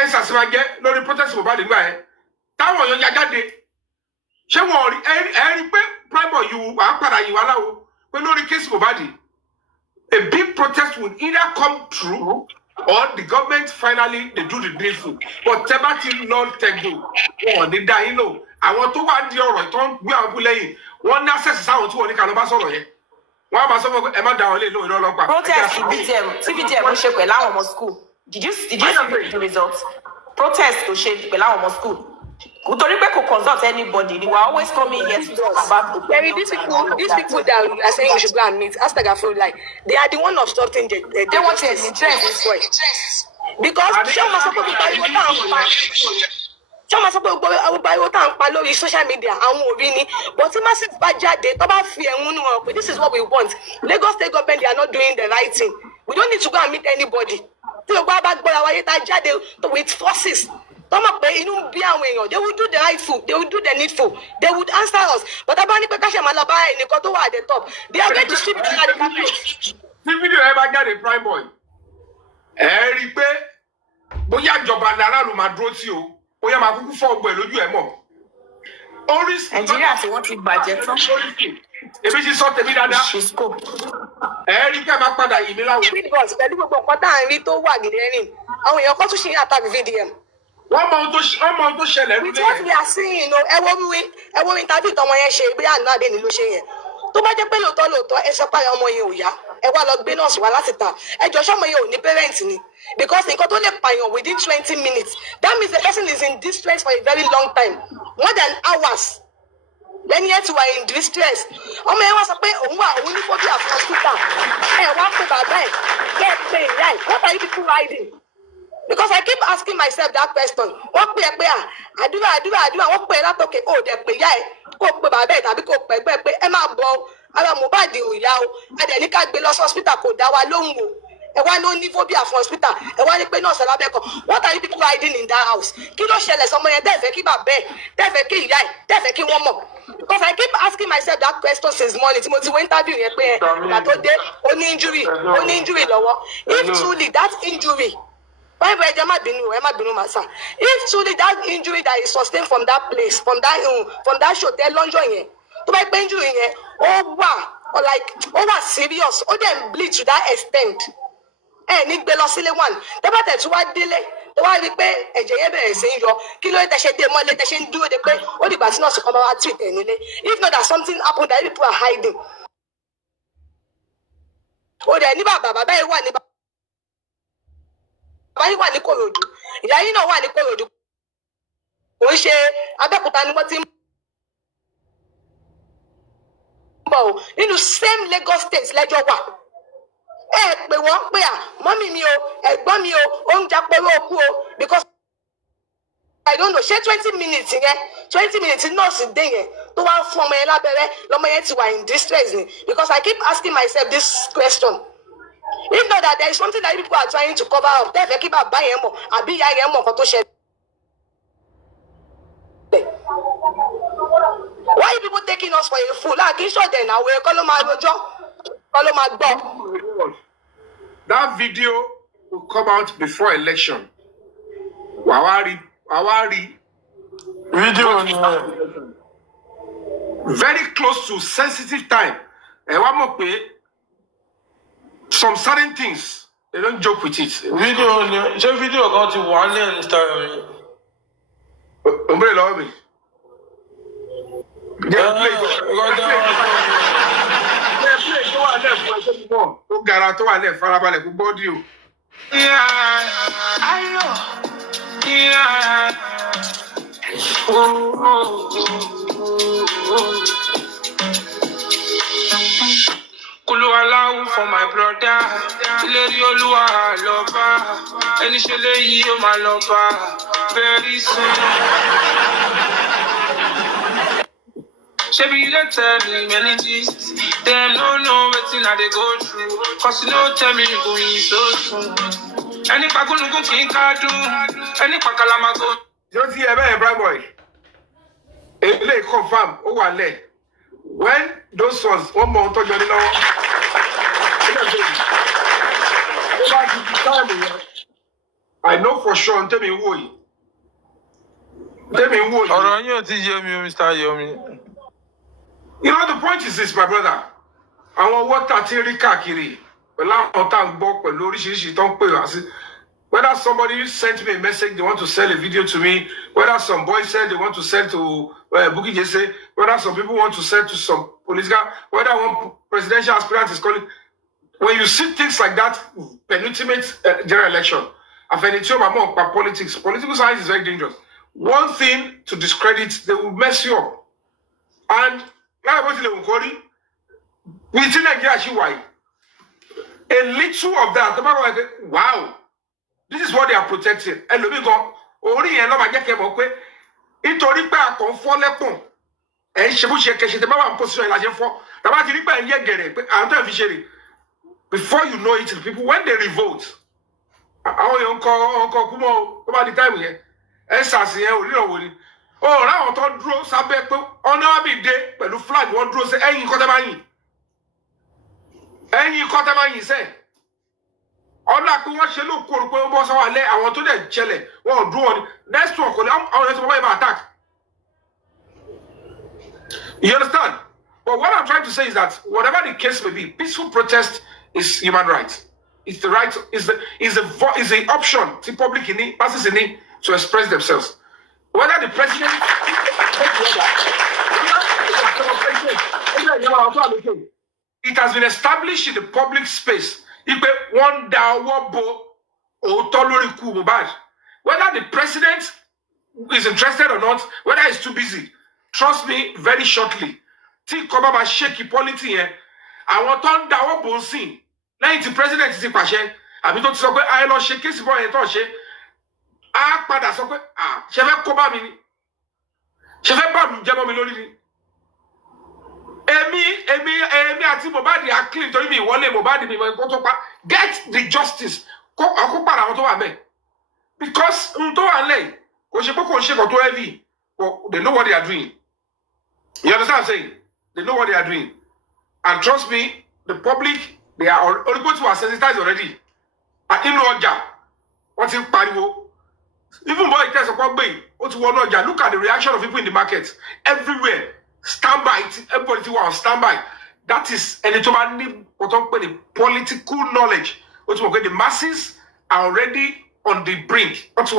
ensars máa jẹ́ lórí protest Mohbad nígbà yẹn táwọn èèyàn ya jáde ṣé wọn rí pé prime boy yìí wà á padà yìí wà láwo pé lórí case Mohbad a big protest would either come true or the government finally they do the needful but tẹ́bá ti lọ tẹ̀gbò wọn ò ní dá yín lò àwọn tó wá di ọ̀rọ̀ tó ń gbé àwọn kú lẹ́yìn wọ́n ní access sáwọn tí wọ́n ní ká lọ bá sọ̀rọ̀ yẹn wọ́n á máa sọ fún ẹ má dá wọn lé lóyún lọ́lọ́pàá. protest tvtm ń ṣe pẹ̀lú àwọn ọmọ school did you see the result protest tó ṣe pẹ̀lú àwọn ọmọ school torí pé kò consult anybody we are always coming here to talk about the Very these people that are saying we should go and meet Astagfirullah, like they are the one obstructing they want to interest because ṣé wọn sọ pé gbogbo ariwo tá à ń pa lórí social media àwọn òbí ni but tí massive bá jáde tó bá fi ẹ̀hún nù wọn pé this is what we want Lagos state government they are not doing the right thing we don't need to go and meet anybody tí o bá gbọ́ra wáyé tá jáde with forces tọ́mọ̀ pé inú bí àwọn èèyàn they will do the rightful they will do the needful they would answer us but abá ní pé káṣẹ̀ máa lọ bá ẹnìkan tó wà at the top they are going to strip the candidate. tí fídíò ẹ bá jáde prime boy ẹ rí i pé bóyá ìjọba aráàlú máa dúró tí o bóyá máa kúkú fọ́ ọgbẹ́ lójú ẹ mọ̀. Nàìjíríà tí wọ́n ti bàjẹ́ tán. èmi ti sọ tèmi dáadáa ẹ rí i pé máa padà yìí mi láwùjọ. bíbọ̀s pẹ̀lú gbogbo nǹkan tá à ń rí tó wà nìyẹn àwọn èèyàn kan tún ṣe ń attack VDM. wọ́n mọ ohun tó ṣẹlẹ̀ with what we are seeing ẹ wo interview tọmọ yẹn ṣe bí àná àdé ni ló ṣe yẹn tó bá jẹ́ pé lóòótọ́ ẹ sọ pé ọmọ yẹn ò yá ẹ wá lọ gbé nọ́ọ̀sì wá láti ta ẹ jọ sọmọ yẹn ò ní parent ni because nǹkan tó lè pààyàn within 20 minutes that means the person is in distress for a very long time more than hours lẹ́ni yẹn ti wà in distress ọmọ yẹn wá sọ pé òun ní phobia fún hospital ẹ wá pé bàbá ẹ kẹ́ ẹ pé ìyá ẹ what are you people riding? Because I keep asking myself that question. Wọ́n pè é pé àdúrà wọ́n pè é látòkè ó dẹ̀ pé yá ẹ̀ kó o pè bàbá ẹ̀ tàbí kó o pè ẹgbẹ́ pé ẹ máa bọ̀ ara Mohbad ò yá o adẹ̀ ní ká gbé lọ sí hospital kò dá wa lóhùn o ẹ wá ló ní phobia fún hospital ẹ wá ní pé nọ́ọ̀sì alábẹ́ kan what are you people hiding in that house? Kí ló ṣẹlẹ̀ sọmọ yẹn tẹ́ẹ̀fẹ́ kí bàbá ẹ̀ tẹ́ẹ̀fẹ́ kí ìyá ẹ̀ tẹ́ẹ̀fẹ́ kí wọ́n mọ̀? Because I keep asking myself that question since morning tí mo ti wọ interview yẹn pé ìgbà tó dé ó ní injury lọ́wọ́ if truly that injury Bible ẹ má bínú màsà. If truly that injury that is sustained from that place, from that show tẹ lọ́njọ́ yẹn, tó bá gbé injury yẹn, ó wà serious, ó dẹ̀ bleed to that extent. Ẹ ní gbé lọ sílé one, tẹ́ bá tẹ̀ tí wá délé, tó wá rí pé ẹ̀jẹ̀ yẹn bẹ̀rẹ̀ sí ń yọ, kí ló tẹ ṣe dé mọ́lé tẹ ṣe ń dúró de pé ó dìgbà tí nọ́ọ̀sì kan bá wá treat ẹ̀ nílé. If not that something happen that people are hiding. Ó dẹ̀ ní bàbá yìí wà ní bàbá yìí wà ní Kòròdú ìyá yìí náà wà ní Kòròdú kò ń ṣe Abẹ́òkúta ni wọ́n ti ń bọ̀ o nínú same Lagos state lẹ́jọ́ wà ẹ pé wọ́n pé mọ́mì mi o ẹ̀gbọ́n mi o oúnjẹ apẹ̀rẹ̀ òkú o because I don't know ṣé 20 minutes yẹn 20 minutes nọ́ọ̀sì dé yẹn tó wá fún ọmọ yẹn lábẹ́rẹ́ lọ́mọ yẹn ti wà in distress ni because I keep asking myself this question. If not that there is something that people are trying to cover up, tẹ́fẹ̀ kí bàbá yẹn mọ̀ àbí ìyá yẹn mọ̀ kan tó ṣẹlẹ̀. Why are people taking us for a fool? Kì í ṣọ̀dẹ̀ náà wẹ̀ kọ́ ló máa rojọ́ kọ́ ló máa gbọ́. That video will come out before election. Wàá rí. Video ni very close to sensitive time. Ẹ wá mọ̀ pé some certain things they don't joke with it. Video ni ṣé video kan ti wà ní Instagram yẹn. Òǹbẹ̀rẹ̀ lọ́wọ́ mi. Play tó wà lẹ́ẹ̀ fún ẹgbẹ́ mímọ́ tó gara tó wà lẹ́ẹ̀ farabalẹ̀ kó bọ́ọ̀dì o. Kulu allow for my brother. Ileri Oluwa lover. Eni shele yi o ma lover. Very soon. Shebi you dey tell me many things. Them no know wetin I dey go through. Cause you no tell me you going so soon. Any pakunugun kin kadun. Any pakalamago. You don't see a man, bright boy. Ele confirm. Oh, one leg. When those ones, one more to join now. I know for sure. Tell me who. Tell me who. Ọ̀rọ̀ yín ò tí yé mi, Mr. Yomi. You know, the point is this, my brother. Àwọn water tí rí káàkiri. Pẹ̀lú àwọn tá ń gbọ́ pẹ̀lú oríṣiríṣi tó ń pè wá sí. Whether somebody sent me a message, they want to sell a video to me. Whether some boys said they want to sell to Bukky Jesse. Whether some people want to sell to some political. Whether one presidential aspirant is calling. When you see things like that, penultimate general election, politics, political science is very dangerous. One thing to discredit, they will mess you up. And within Nigeria, a little of that, wow. This is what they are protecting. And let me go. Only and I get came up with. It only back on 4 lepon. And she was shaking the mama position like for. The matter is, I get it. I'm not officially. Before you know it, the people when they revolt. Our uncle, Kumo, about the time here. And Sassy, oh, now I thought draw Sabeto. On our big day, but the flag won't draw say, any Kotamani. Any Kotamani say. Ọ̀la pé wọ́n ṣe ló kóró pé ó bọ́ sọ́wọ́ alẹ́ àwọn tó dẹ̀ ṣẹlẹ̀ wọn ò dúró ni next one kò ní àwọn ẹ̀sìn bọ́bá yìí máa attack. You understand? But what I'm trying to say is that whatever the case may be, peaceful protest is human right. It's the right, is the option to public masses in it to express themselves. Whether the president it has been established in the public space. One whether the president is interested or not, whether he's too busy, trust me, very shortly. Think about shaky politics here. I want to down one scene. Now the president is in passion. I mean, don't say I lost shaky si boy eto she. Ah, padà sọ pé ṣé fẹ́ kó bá mi ni. Ṣé fẹ́ bá mi jẹ́ mọ́ mi lórí ni. Èmi àti Mohbad are clean torí mi ìwọlé Mohbad mi kó tó pa. Get the justice. Kó para àwọn tó wà ńbẹ̀. Because tó wà ńlẹ̀ kò ṣe pé kò ṣe kò tó heavy. But they know what they are doing. You understand what I'm saying? They know what they are doing. And trust me, the public, they are already to sensitized already. In ọjà, wọ́n ti ń pariwo. Even boy test ọ̀pọ̀ gbé, ó ti wọnú ọjà. Look at the reaction of people in the market. Everywhere. Stand by. Everybody will stand by. That is any to need what I'm calling political knowledge. The masses are already on the brink. What is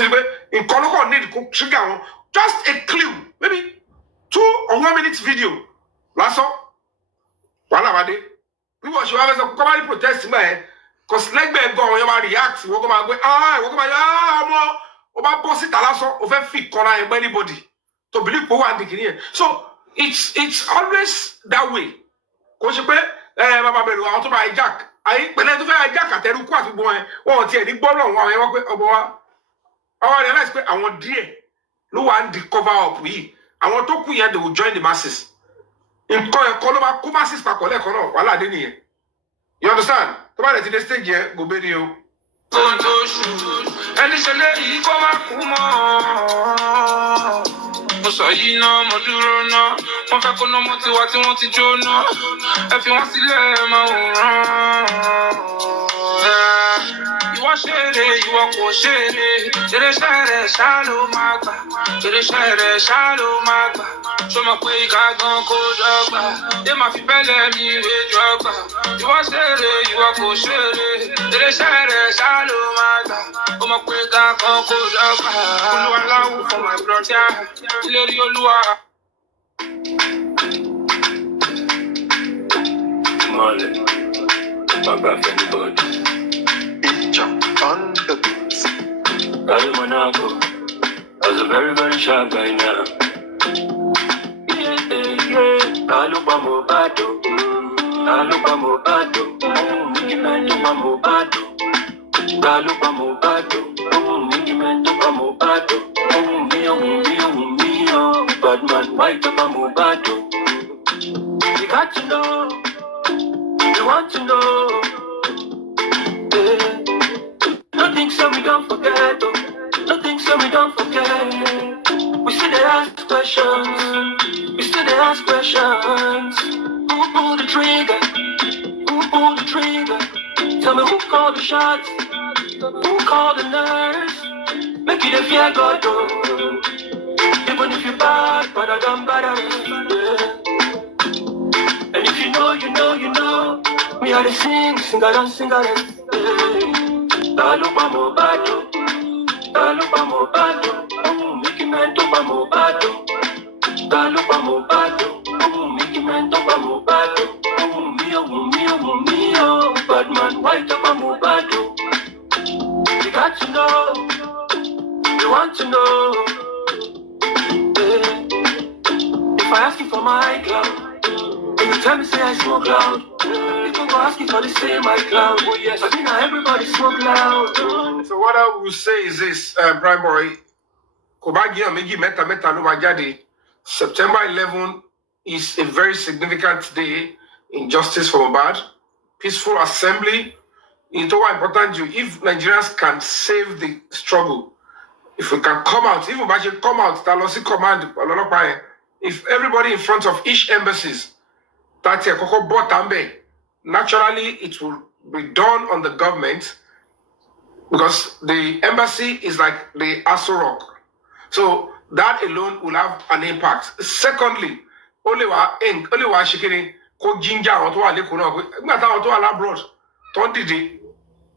it? In Koloko need to trigger just a clue. Maybe 2 or 1 minute video. Last all. People should have some comedy protesting, man. Because like me go on your react, we're gonna go, about boss it also over fit corner anybody. To believe who are the so it's always that way. Because Mama Belu, I want to buy Jack. I Jack at the quite boy, or the borrow one. I realize I want dear. No one the cover up we. I want to queer they will join the masses. In Coloma, Kumasis Pacola, while I didn't hear. You understand? Come on, at the stage here, go baby you. And it's a lady, come on. Mo sọ yìí náà mo dúró náà wọ́n fẹ́ kó ná mo ti wá tí wọ́n ti jóná ẹ fi wọ́n sílẹ̀ máa wòrán. Ìwọ ṣeré ìwọ kò ṣeré iléeṣẹ́ rẹ̀ ṣá ló máa gbà iléeṣẹ́ rẹ̀ ṣá ló máa gbà ṣó mọ̀ pé ìka gan kó dọ́gba yé máa fi bẹ́lẹ̀ mi ìwé jọgbà. Ìwọ ṣeré ìwọ kò ṣeré iléeṣẹ́ rẹ̀ ṣá ló máa gbà ó mọ̀ pé ìka gan kó dọ́gba. Olúwa láwù for my brother. Ileri Oluwa. Mole, my bad for anybody. Jump on the beats. I was Monaco. I was a very, very sharp guy now. I look at Mobado. I look at Mobado. Mickey man, look at Mobado. I look at Mobado. Mickey man, look at Mobado. Bad man, why talk about Mobado? You got to know. You want to know. Nothing so we don't forget. Nothing so we don't forget. We still they ask questions. We still they ask questions. Who pulled the trigger? Who pulled the trigger? Tell me who called the shots? Who called the nurse? Make it a fear God though. Even if you're bad, but I don't bother. Yeah. And if you know, you know, you know. Me I sing, I don't sing, I don't. Talupa Mobado, Talupa Mobado, Mickey man Topa Mobado, Talupa Mobado, Mickey man Topa Mobado, Mio, bad man, why Topa Mobado? You got to know, you want to know. If I ask you for my cloud, and you tell me say I smoke loud, you don't go ask you for the same my cloud. Oh yes, I think now everybody smoke loud. So what I will say is this, Prime Boy, September 11 is a very significant day in justice for Mohbad. Peaceful assembly. It's all important if Nigerians can save the struggle. If we can come out, even if we come out, Talosi command, if everybody in front of each embassies, naturally it will be done on the government because the embassy is like the Aso Rock. So that alone will have an impact. Secondly, only wa shikini ko ginger on to abroad.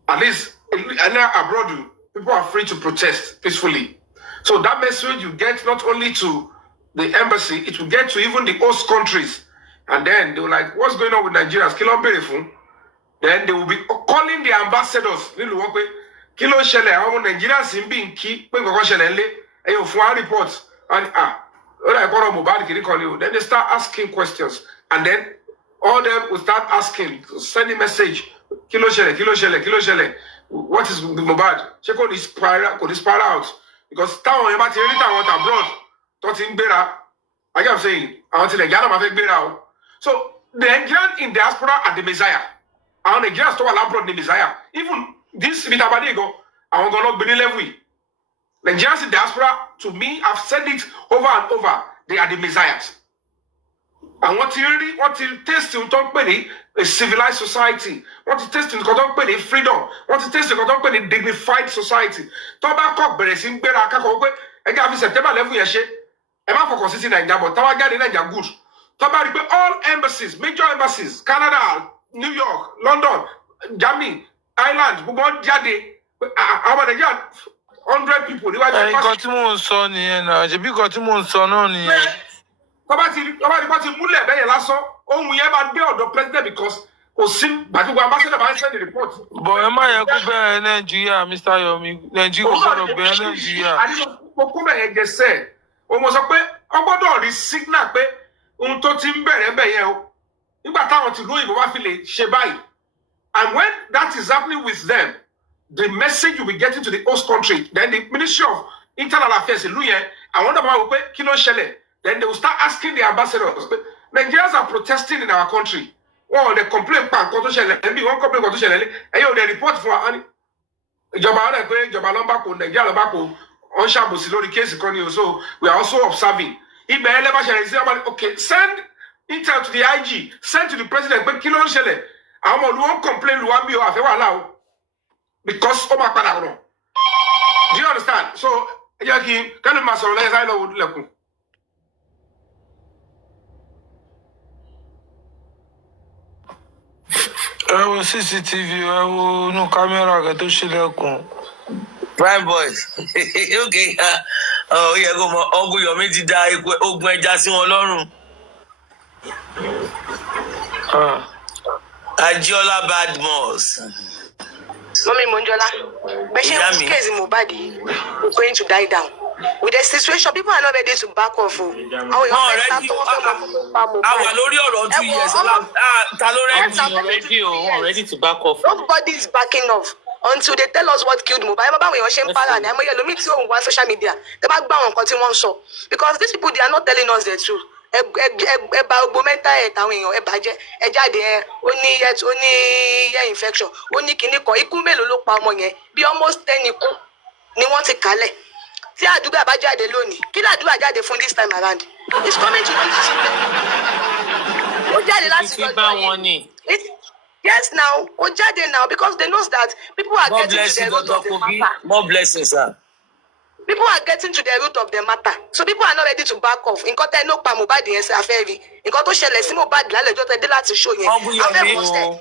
At least abroad, people are free to protest peacefully. So that message you get not only to the embassy, it will get to even the host countries. And then they were like, what's going on with Nigerians? Then they will be calling the ambassadors. Kilo shele, Nigerians in being key, reports. And then they start asking questions. And then all them will start asking, sending message. Kilo shele. What is Mohbad? Check on this spiral out. Because town abroad. Talking better. I am saying, I want to the so the Nigerians in diaspora are the Messiah. And the Nigerians to abroad the Messiah. Even this Vitabadigo, I want to not be level. Nigerians in diaspora, to me, I've said it over and over, they are the Messiahs. And what it takes to talk about a civilized society, what it takes to talk about freedom, what it takes to talk about a dignified society. Tobacco Beresin Beraka, I got September 11 years. I'm not for consistency in Nigeria, but Tawaga in Nigeria good. All embassies, major embassies, Canada, New York, London, Germany, Ireland, Bubon Jade, about 100 people. I got him on son, and you got him on son only. President because but we ambassador by send the report. But am I a Nigeria, Mr. Yomi? Nigeria gonna be Nigeria. I didn't just say almost a way about the signal pay unto timber and bayo. You got out to go in Wafile Shebai. And when that is happening with them, the message will be getting to the host country. Then the Ministry of Internal Affairs in Luye, I wonder about Kilo Shele. Then they will start asking the ambassadors. Nigerians are protesting in our country. Oh, they complain about Shele. And one complain about Shele. And they report for Annie. So we are also observing. Okay, send intel to the IG, send to the president. But Kilo Shele. I'm on one complaint. Because do you understand? So, can you master I know I will CCTV, I will no camera get to Shilekun. Prime boys. Okay. Oh, yeah, go my uncle Yomi to die. Ogun Jasi Olorun. Ajola Badmos. Mommy Mohunjola, but she case Mohbad is going to die down. with the situation, people are not ready to back off. Our lórí ọ̀rọ̀ 2 years. Ta ló ready to back off. Nobody is backing off until they tell us what killed Mohbad. Báwo èèyàn ṣe ń para ni àmọ́ ẹlòmíì tí òun wá social media tẹ́ bá gbọ́ àwọn nǹkan tí wọ́n ń sọ because these people they are not telling us the truth. Ẹ bà gbogbo mental health àwọn èèyàn ẹ bàjẹ́ ẹ jáde ẹ ó ní ear infection ó ní kinní kan ikú mélòó ló pa ọmọ yẹn bí almost 10 ikú ni wọ́n ti kálẹ̀ tí àdúgbò bá jáde lónìí kí làdúgbò jáde fún this time around it's coming to this ó jáde láti lọ́jọ́ yìí. Yes, now, Ojade now, because they know that people are getting to the root of the matter. More blessings, sir. People are getting to the root of the matter. So people are not ready to back off. Nǹkan tẹ́ no pa Mohbad yẹn ṣe afẹ́ rí. Nǹkan tó ṣẹlẹ̀ sí Mohbad lálẹ́jọ́ tẹ́ dé láti show yẹn. Afẹ́ mọ̀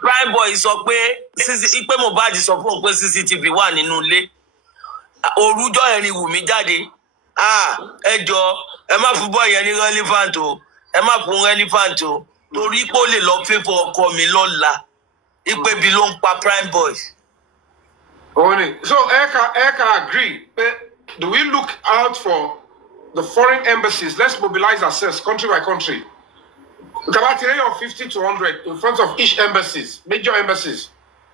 Prime boy sọ pé Mohbad sọ fún òun pé CCTV wà nínú ilé. Orújọ́ ẹ̀rin Wùmí jáde. Ẹ jọ̀ọ́, ẹ má fún boy yẹn ní relevant o. Ẹ má fún relevant o. Torí pé ó lè lọ fẹ́ fọ ọkọ mi lọ́la ipe bí ló ń pa prime boys. So Eka agree. Do we look out for the foreign embassies? Let's mobilize ourselves country by country. About of 50 to 100 in front of each embassies, major embassies.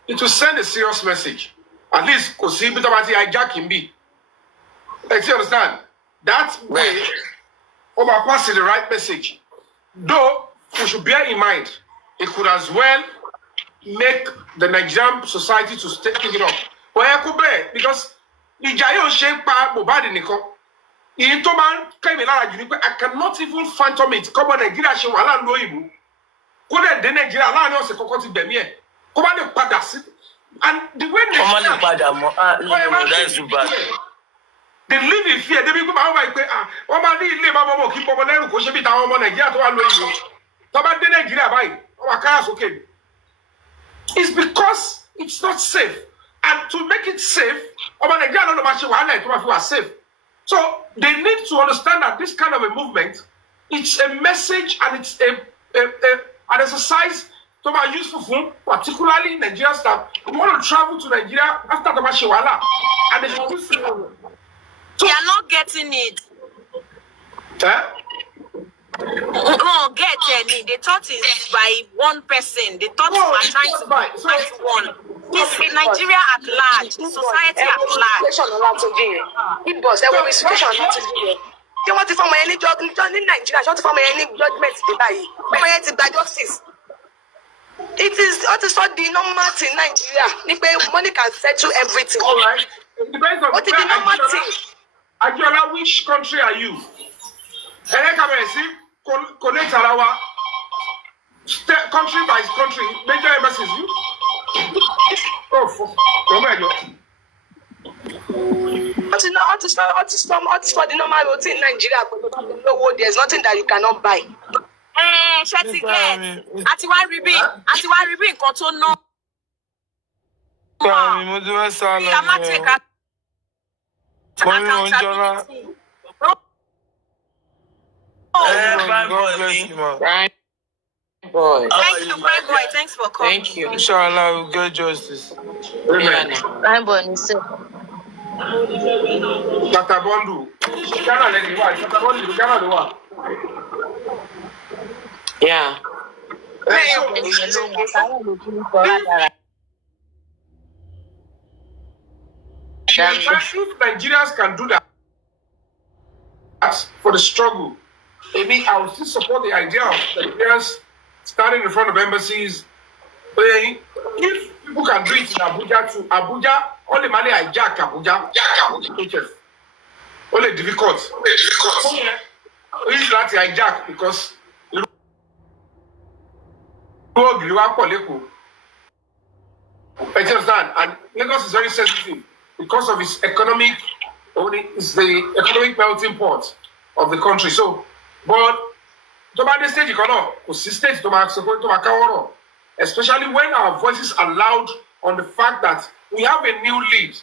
It will send a serious message. At least because see about hijacking be. You understand? That way, overpassing the right message. Though we should bear in mind, it could as well make the Nigerian society to take it up. Because Ijayo shape Mohbad nìkan. I cannot even phantom it. Come on, Nigeria ṣe wàhálà ló ìbò. Kó dẹ̀ dé Nigeria láàrin ọ̀sẹ̀ kọ́kọ́ ti bẹ̀mí ẹ̀. Kó bá lè padà sí. And the way they no, that's too bad. They live in fear. They be going by pé wọ́n máa ní ilé bàbá ọmọ kí pọmọ lẹ́rù kó ṣe bí táwọn ọmọ Nàìjíríà tó wà ló ìbò. Tó bá dé Nigeria báyìí, wọ́n wá káyà sókè. It's because it's not safe. And to make it safe, ọmọ Nigeria náà ló máa ṣe wàhálà ẹ̀ tó máa fi wà safe. So they need to understand that this kind of a movement, it's a message and it's an exercise to be useful for, particularly Nigerian staff who want to travel to Nigeria after the Mashiwala. And they should do so. They are not getting it. No, get any. They thought it's by one person. They thought we're trying to fight one. It's Nigeria at large, society at large. It was a situation not to do. They want to form any judgment in Nigeria, they want to form any judgment today. Justice. It is what is called the normal thing in Nigeria. Money can settle everything. All right. It depends on what is the normal thing. Adiola, which country are you? Connect our country by country, major embassies. You? Oh, my God. What is for the normal routine in Nigeria? There's nothing that you cannot buy. Ṣé get? Àti wá rí bí nǹkan tó ná. Mo ti wá sá lọ. Mohunjola. God bless you, man. Right. Boy. Thank you, my boy. Thanks for coming. Thank you. Inshallah, we'll get justice. Amen. Prime boy, sir. Tatabondu. Yeah. If Nigerians can do that for the struggle, maybe I would still support the idea of Nigerians standing in front of embassies. If people can do it in Abuja too, Abuja, only money I jack Abuja. Only difficult. It's not hijack because you understand? And Lagos is very sensitive because of its economic. It's the economic melting pot of the country. So, but to the stage, you cannot consistent to especially when our voices are loud on the fact that we have a new lead.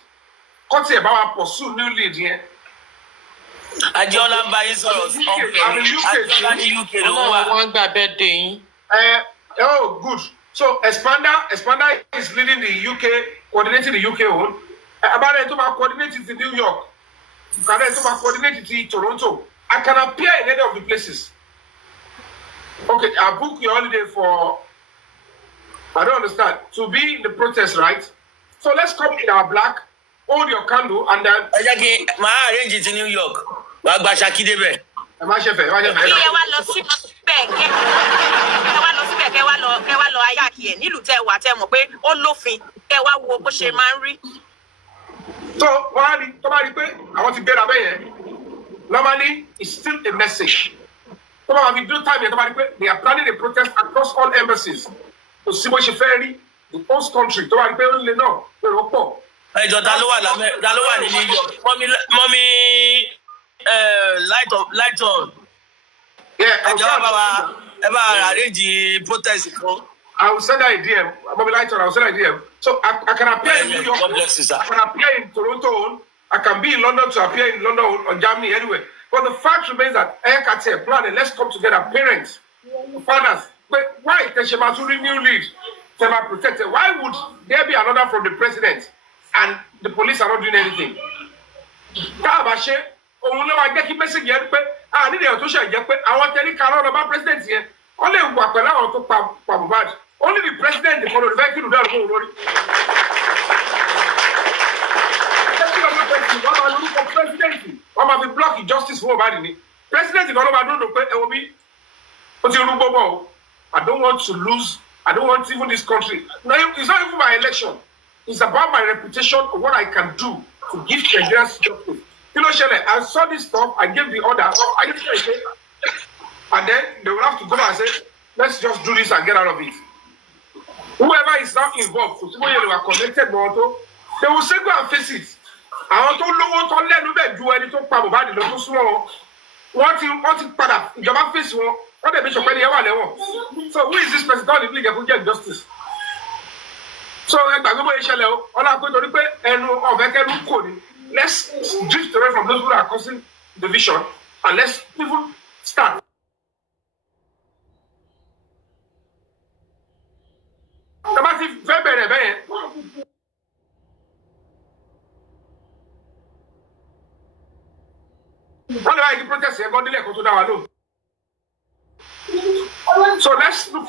Can't say about pursue new lead here. Adiola bá yín sọ̀rọ̀ Adiola ní UK ló wà. Wọ́n gba birthday. Oh, good. So Expander is leading the UK, coordinating the UK one. About it to coordinate it in New York. Can I so coordinate to Toronto? I can appear in any of the places. Okay, I book your holiday for. I don't understand. To be in the protest, right? So let's come in our black, hold your candle, and then. Arrange it in New York. Ẹ má ṣe fẹ́, ẹ má ṣe fẹ́. Ẹ wá lọ síbẹ̀ kẹ́ wá lọ ayáàkì ẹ̀ nílùú tẹ́ wà tẹ́ mọ̀ pé ó lófin kẹ́ wá wo bó ṣe máa ń rí. So wọ́n á rí tó bá rí pé àwọn ti gbéra bẹ́ẹ̀ yẹn. Normally it's still a message. Tó bá wà fi do time yẹn tó bá rí pé they are planning a protest across all embassies. Kò sí bó ṣe fẹ́ rí the host country tó bá rí pé ó lè náà èrò pọ̀. Ẹjọ́ ta ló wà ní New York? Mọ́mí light on. Yeah, ẹ bá arrange protest fún. I will send her a DM. Bobby Lighton, I will send her a DM. So I can appear in New York. God bless you, sir. I can appear in Toronto. I can be in London to appear in London or Germany anyway. But the fact remains that Ekate planning, let's come together, parents, fathers. But why Teshematuri new leads? Tema protected. Why would there be another from the president and the police are not doing anything? Tabashe, òun ló wá jẹ́ kí message yẹn pé a nílẹ̀ ọ̀tún ṣe jẹ́ pé àwọn tẹ́lí kan lọ́dọ̀ bá president yẹn wọ́n lè wà pẹ̀lú àwọn tó pa Mohbad. Only the president kan lórí fẹ́ kí lùdá lóhùn lórí. Wọ́n máa fi block justice fún Mohbad ni. President kan ló máa dúró pé ẹ wo bí ó ti rú gbogbo o. I don't want to lose. I don't want even this country. No, it's not even my election. It's about my reputation of what I can do to give Nigerians justice. I saw this stuff. I gave the order. I didn't say it. And then they will have to go and say, let's just do this and get out of it. Whoever is now involved, they are connected, they will say go and face it. Àwọn tó lówó tó lẹ́nu bẹ́ẹ̀ ju ẹni tó pa Mohbad lọ tó súnmọ́ wọn wọ́n ti padà ìjọba fèsì wọn wọ́n dẹ̀ bí sọ̀pẹ́ ni ẹ wà lẹ́wọ̀n. So who is this person tó lè bí ìjẹ̀kú get justice? So ẹgbàá gbogbo ìṣẹ̀lẹ̀ o ọlá pé torí pé ẹnu ọ̀fẹ́kẹ́nu kò ní. Let's drift away from those who are causing division and let's even start. Wọ́n lè wá igi protest yẹn gbọ́dọ̀ lẹ́ẹ̀kan tó dá wa lóhùn. So let's look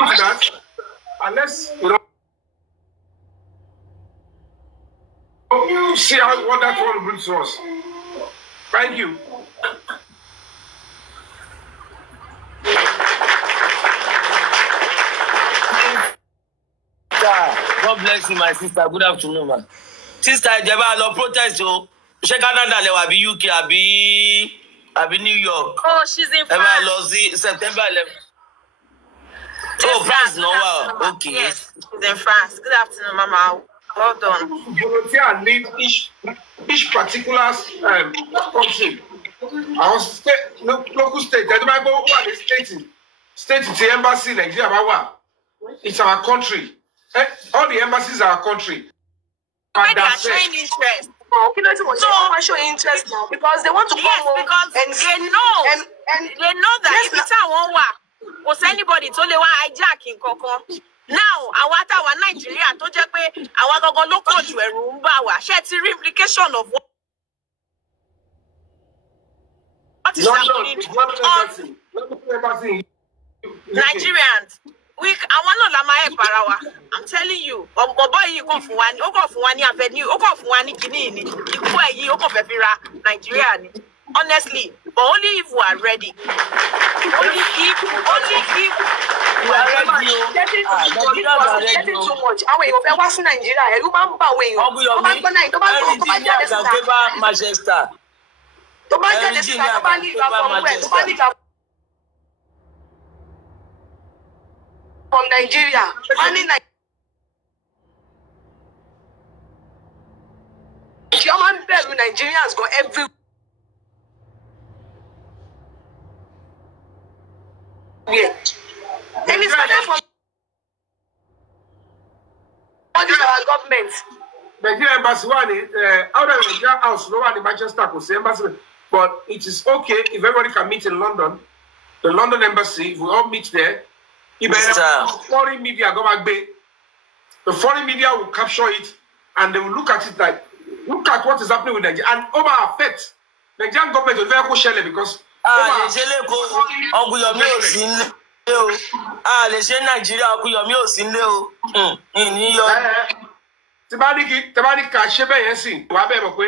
at that and let's see what that one brings to us. Thank you. God bless you, my sister. Good afternoon, man. Sister, ìjẹba lọ protest o. Ṣé Canada lẹ wà bí UK àbí New York? Oh, she's in France. Ẹ bá lọ sí September 11. Oh, France no wow. Okay. Yes, she's in France. Good afternoon, Mama. Well done. Volunteer lead each particular country. Our state, local state. The Bible one is state the embassy Nigeria. It's our country. All the embassies are our country. When they are showing interest. So show interest now because they want to come home because and they know and they know that if it's one was anybody tó lè wá hijacking kankan. Now àwa táwa Nàìjíríà tó jẹ́ pé àwa gangan ló kọ̀ jù ẹ̀rù ń bà wá. Ṣé ti rí implication of what is happening on Nigerians? Àwọn náà la máa help ara wa. I'm telling you, ọ̀bọ̀ yìí kàn fún wa ní, ó kàn fún wa ní avenue, ó kàn fún wa ní kíní ni. Ikú ẹ̀ yìí ó kàn fẹ́ fi ra Nàìjíríà ni. Honestly, but only if we are ready. Only if we are ready. Getting too much. Àwọn èèyàn fẹ́ wá sí Nàìjíríà, ẹ̀rù máa ń bà àwọn èèyàn. Tó bá gbọ́ náà, tó bá jáde síta. Manchester. Tó bá jáde síta, tó bá ní ìgbà fún ẹ̀, tó bá ní ìgbà from Nigeria. Money Nigeria. German Peru Nigerians go everywhere. Then it's better for all these our government. Nigeria embassy one out of the Nigeria house, no one in Manchester could say embassy. But it is okay if everybody can meet in London. The London embassy, if we all meet there. Foreign media go back. The foreign media will capture it and they will look at it like Look at what is happening with Nigeria and over affect Nigerian government will very shell because. lè ṣe lẹ́kọ̀ọ́ ọkùn Yomi ò sí nílé o. Lè ṣe Nàìjíríà ọkùn Yomi ò sí nílé o. Ìní yọ. Tí bá ní ká ṣe bẹ́ẹ̀ yẹn sìn, wàá bẹ̀ mọ̀ pé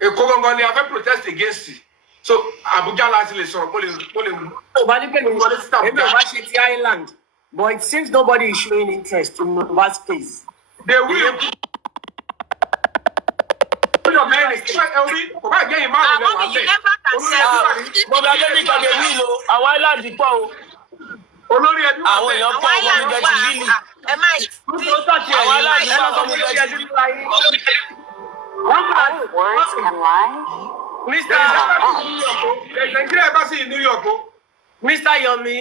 Èkó gangan ni a fẹ́ protest against it. So Abuja láti lè sọ̀rọ̀ mo lè. Maybe over the island, but it seems nobody is showing interest in Nova's case. They will. Mommy, you never can say. Mo bá dé ní kan lè wí lo àwọn island pọ̀ o. Olórí ẹbí wà Àwọn èèyàn pọ̀ ọmọ mi bẹ́ẹ̀ ti bí ni. Ẹ má ì Àwọn island pọ̀ ọmọ mi bẹ́ẹ̀ ti bí ni. Words can lie. Nigeria embassy in New York. Mr. Yomi,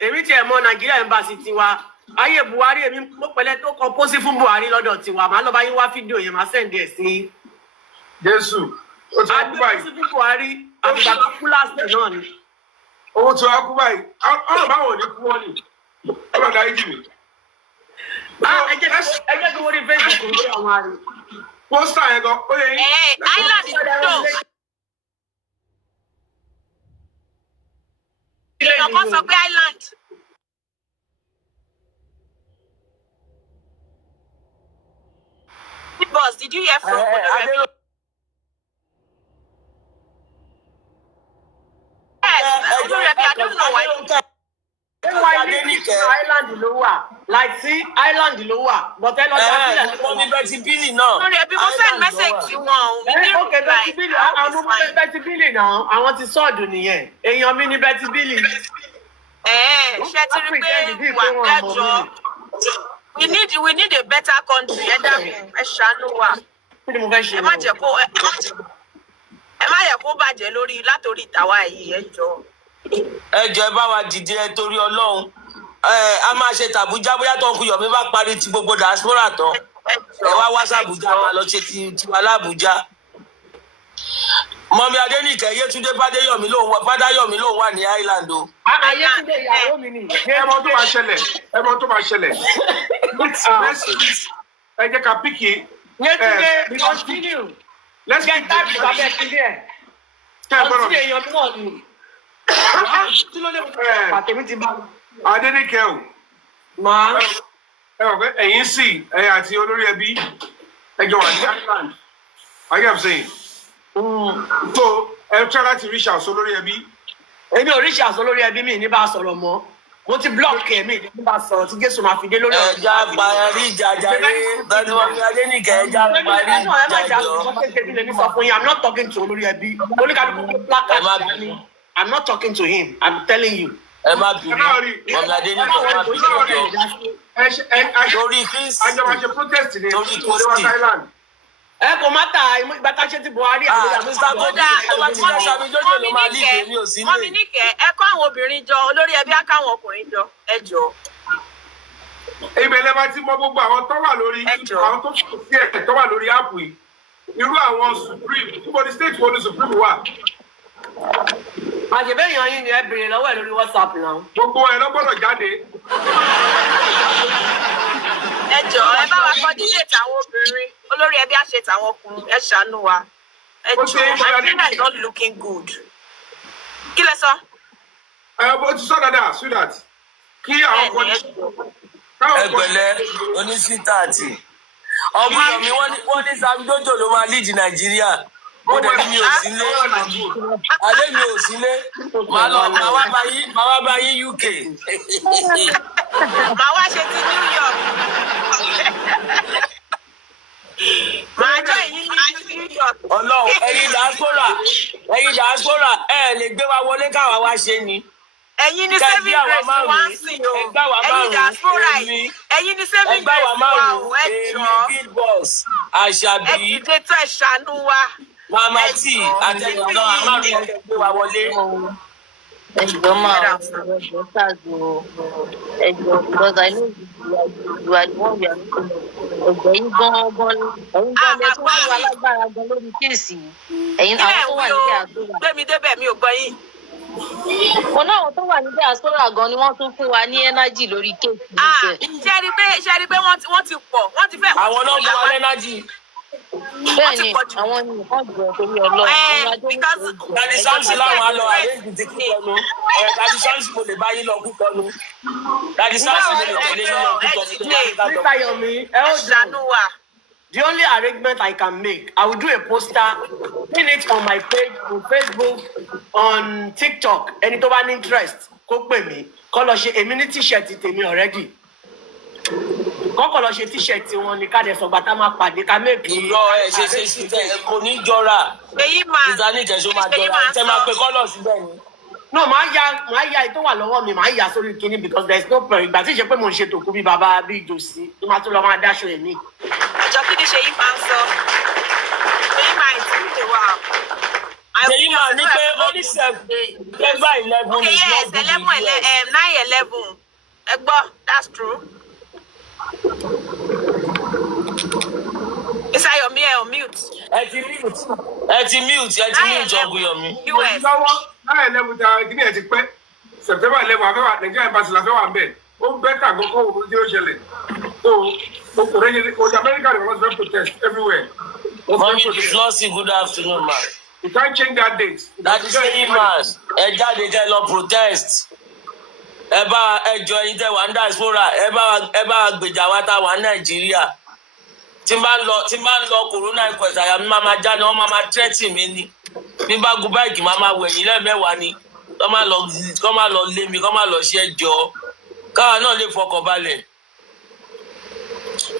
èmi tí ẹ mọ̀ Nigeria embassy tiwa. Ayé Buhari èmi mo pẹ̀lẹ́ tó kọ pósí fún Buhari lọ́dọ̀ tiwa. Màá lọ bá yín wá fídíò yẹn máa send ẹ̀ sí. Jésù. Ó ti wá kú báyìí. Àgbẹ̀ fún Buhari àbùdá tó kú last day náà ni. Owó tí wá kú báyìí. Ọ̀rọ̀ báwo ni kú wọ́n ni? Ọlọ́run darí jì mí. Ẹ jẹ́ kí wọ́n rí Facebook lórí àwọn àrè. Pósítà yẹn gan, ó yẹ yín. Island tó. Èèyàn kan sọ pé Island. Boss, did you hear from Oloremi? Yes, Oloremi, I don't know why. Island ló wà. Like sí Island ló wà. But ẹ lọ jà sílẹ̀. Wọ́n ní bẹ́ẹ̀ ti bílì náà. Oloremi, mo send message sí wọn o. We need Okay, reply. Betty Billy. Àwọn ọmọ Betty Billy náà. Àwọn ti sọ́ọ̀dù nìyẹn. Èèyàn mi ni Betty Billy. Ṣé ti rí pé wà ẹjọ́? We need a better country. Ẹ dákun, ẹ ṣàánú wa. Kí ni mo fẹ́ ṣe? Ẹ má jẹ́ kó bàjẹ́ lórí látòrí tàwa yìí ẹjọ́. Ẹ jọ̀ọ́ ẹ bá wa dìde ẹ torí Ọlọ́run. A máa ṣe tàbújá bóyá tó ń kú Yomi bá parí ti gbogbo diaspora tán. Ẹ wá sàbújá máa lọ ṣe tiwa lábújá. Mọ̀mí Adénìkẹ́ Yétúndé Fádéyọ̀mí lòun wà ní Island o. Ayétúndé ìyàwó mi ni. Ẹmọ tó máa ṣẹlẹ̀. Ẹ jẹ́ ká píkì. Yétúndé continue. Let's Get that to Babẹ́ Túndé ẹ̀. Continue èèyàn náà ni. Kí ló dé pàtẹ́mí ti bá mi? Adénìkẹ́ o. Màá. Ẹ wọ̀ pé ẹ̀yin sì ẹ̀yin àti olórí ẹbí ẹjọ́ wà ní Island. I get what I'm saying. So ẹ try láti reach out olórí ẹbí. Èmi ò reach out olórí ẹbí mi ní bá a sọ̀rọ̀ mọ́. Mo ti block ẹ̀mí ní bá a sọ̀rọ̀ tí Jésù máa fi dé lórí ọ̀rọ̀. Ẹja parí ìjàjà rẹ̀ lọ́dún Mọ̀mí Adénìkẹ́ ẹja parí ìjàjọ. I'm not talking to olórí ẹbí. Oníkàlùkù placard dání. I'm not talking to him. I'm telling you. Ẹ má bínú Mọ̀mí Adénìkẹ́ ẹ má bínú ọjọ́. Torí Kristi. Àjọwàṣe protest ní Torí Olúwa Thailand. Ẹ kò má ta ìgbà tá a ṣe ti Buhari Mr. Godi tó bá ti dá sami jójó ló máa lídìí èmi ò sí lè. Mọ́mí Níkẹ́, ẹ kọ́ àwọn obìnrin jọ, olórí ẹbí á káwọn ọkùnrin jọ, ẹ jọ. Ibẹ̀ lẹ́ bá ti mọ gbogbo àwọn tó wà lórí àwọn tó kù sí ẹ̀kẹ́ tó wà lórí áàpù yìí. Irú àwọn Supreme, níbo ni state wo ni Supreme wà? Àṣebẹ́yàn yín ni ẹ béèrè lọ́wọ́ ẹ̀ lórí WhatsApp náà. Gbogbo ẹ̀ ló gbọ́dọ̀ jáde. Ẹ jọ, ẹ bá wa coordinate àwọn obìnrin, olórí ẹbí á ṣe tàwọn ọkùnrin, ẹ ṣàánú wa. Ẹ jọ, Nigeria is not looking good. Kí lẹ sọ? Bó ti sọ dáadáa, sweetheart. Kí àwọn kan Ẹgbẹ̀lẹ́ onísítààtì. Ọ̀gbìn Yomi wọ́n ní Sam Jojo ló máa lídìí Nàìjíríà. Ó dẹ̀ ní mi ò sílé. Alẹ́ mi ò sílé. Màá wá bá yín UK. Màá wá ṣe ti New York. Màá jọ èyí ní New York. Ọlọ́run ẹ̀yin diaspora lè gbé wa wọlé káwa wá ṣe ni. Ẹ̀yin ni saving grace wá ń sìn o. Ẹ̀yin diaspora yìí. Ẹ̀yin ni saving grace wá o. Ẹ jọ. Big boss Àṣàbí. Ẹ dìde tó ẹ ṣàánú wa. Mama T àtẹnudọ́ àmàlù ẹ̀jẹ̀ gbé wa wọlé. Ẹjọ́ máa ẹjọ́ ṣáàjò ẹjọ́ because I know you are the one we are looking at. Ẹ̀jẹ̀ yín gan-an ẹ̀yin gan-an lẹ tó fún wa lágbára gan lórí kéèsì. Ẹ̀yin àwọn tó wà níbẹ̀ àtúrà. Gbẹ̀mí débẹ̀ mi ò gbọ́ yín. Mo náà àwọn tó wà níbẹ̀ àtúrà gan ni wọ́n tún fún wa ní energy lórí kéèsì. Ṣé rí pé wọ́n ti pọ̀, wọ́n ti fẹ́. Àwọn náà bu wa lẹ́nájì. Bẹ́ẹ̀ni, àwọn ni wọ́n jọ torí Ọlọ́run. Because Dadi Samson láwọn á lọ àrẹ́ǹdì ti Kútọ́nù. Dadi Samson kò lè bá yín lọ Kútọ́nù. Dadi Samson lè tẹ̀lé yín lọ Kútọ́nù. Mr. Yomi, the only arrangement I can make, I will do a poster, pin it on my page, on Facebook, on TikTok. Ẹni tó bá ní interest, kó pè mí. Kó lọ ṣe èmi ní t-shirt tèmi already. Kọ́kọ́ lọ ṣe t-shirt wọn ni ká dẹ̀ sọ̀gbà tá máa pàdé ká méèkì. Ìyọ ẹ̀ ṣe sí tẹ̀ kò ní jọra. Ìdáni ìkẹ̀ṣọ́ máa jọra. Ṣé máa pe kọ́lọ̀ síbẹ̀ ni? No, màá ya ètò wà lọ́wọ́ mi, màá ya sórí kinní because there is no point. Ìgbà tí ìṣe pé mo ń ṣe tòkú bí bàbá bí ìjòsí, tó máa tún lọ máa dáṣọ èmi. Ẹjọ́ kí ni ṣe yí máa ń sọ? Ṣé yí máa ń tí ìdè wà? Ṣèyí máa ní pé ó ní September 11 is not good in US. 9/11. Ẹ gbọ́, that's true. Mr. Yomi, ẹ on mute. Ẹ ti mute ọ̀gùn Yomi. US. lọ́wọ́ 9/11 ta kíní ẹ̀ ti pẹ́ September 11 afẹ́wà Nigeria embassy la fẹ́ wà ń bẹ̀ ó bẹ́ẹ̀ tà gbọ́kọ́ wo tí ó ṣẹlẹ̀ so kò rẹ́yẹ kò America dey want to protest everywhere. Mommy Flossie, good afternoon ma. You can't change that date. Dadi Seyi Mas, ẹ jáde kẹ́ lọ protest. Ẹ bá ẹjọ́ ẹyin tẹ́ wà ní diaspora, ẹ bá gbèjà wa tá wà ní Nàìjíríà. Tí n bá lọ corona inquest àyà mi máa já ni wọ́n máa tẹ́tì mi ni. Bí n bá gun báìkì máa wẹ̀yìn lẹ́ẹ̀mẹ́wàá ni. Kọ́ máa lọ lé mi, kọ́ máa lọ ṣe ẹjọ́. Káwa náà lè fọkàn balẹ̀.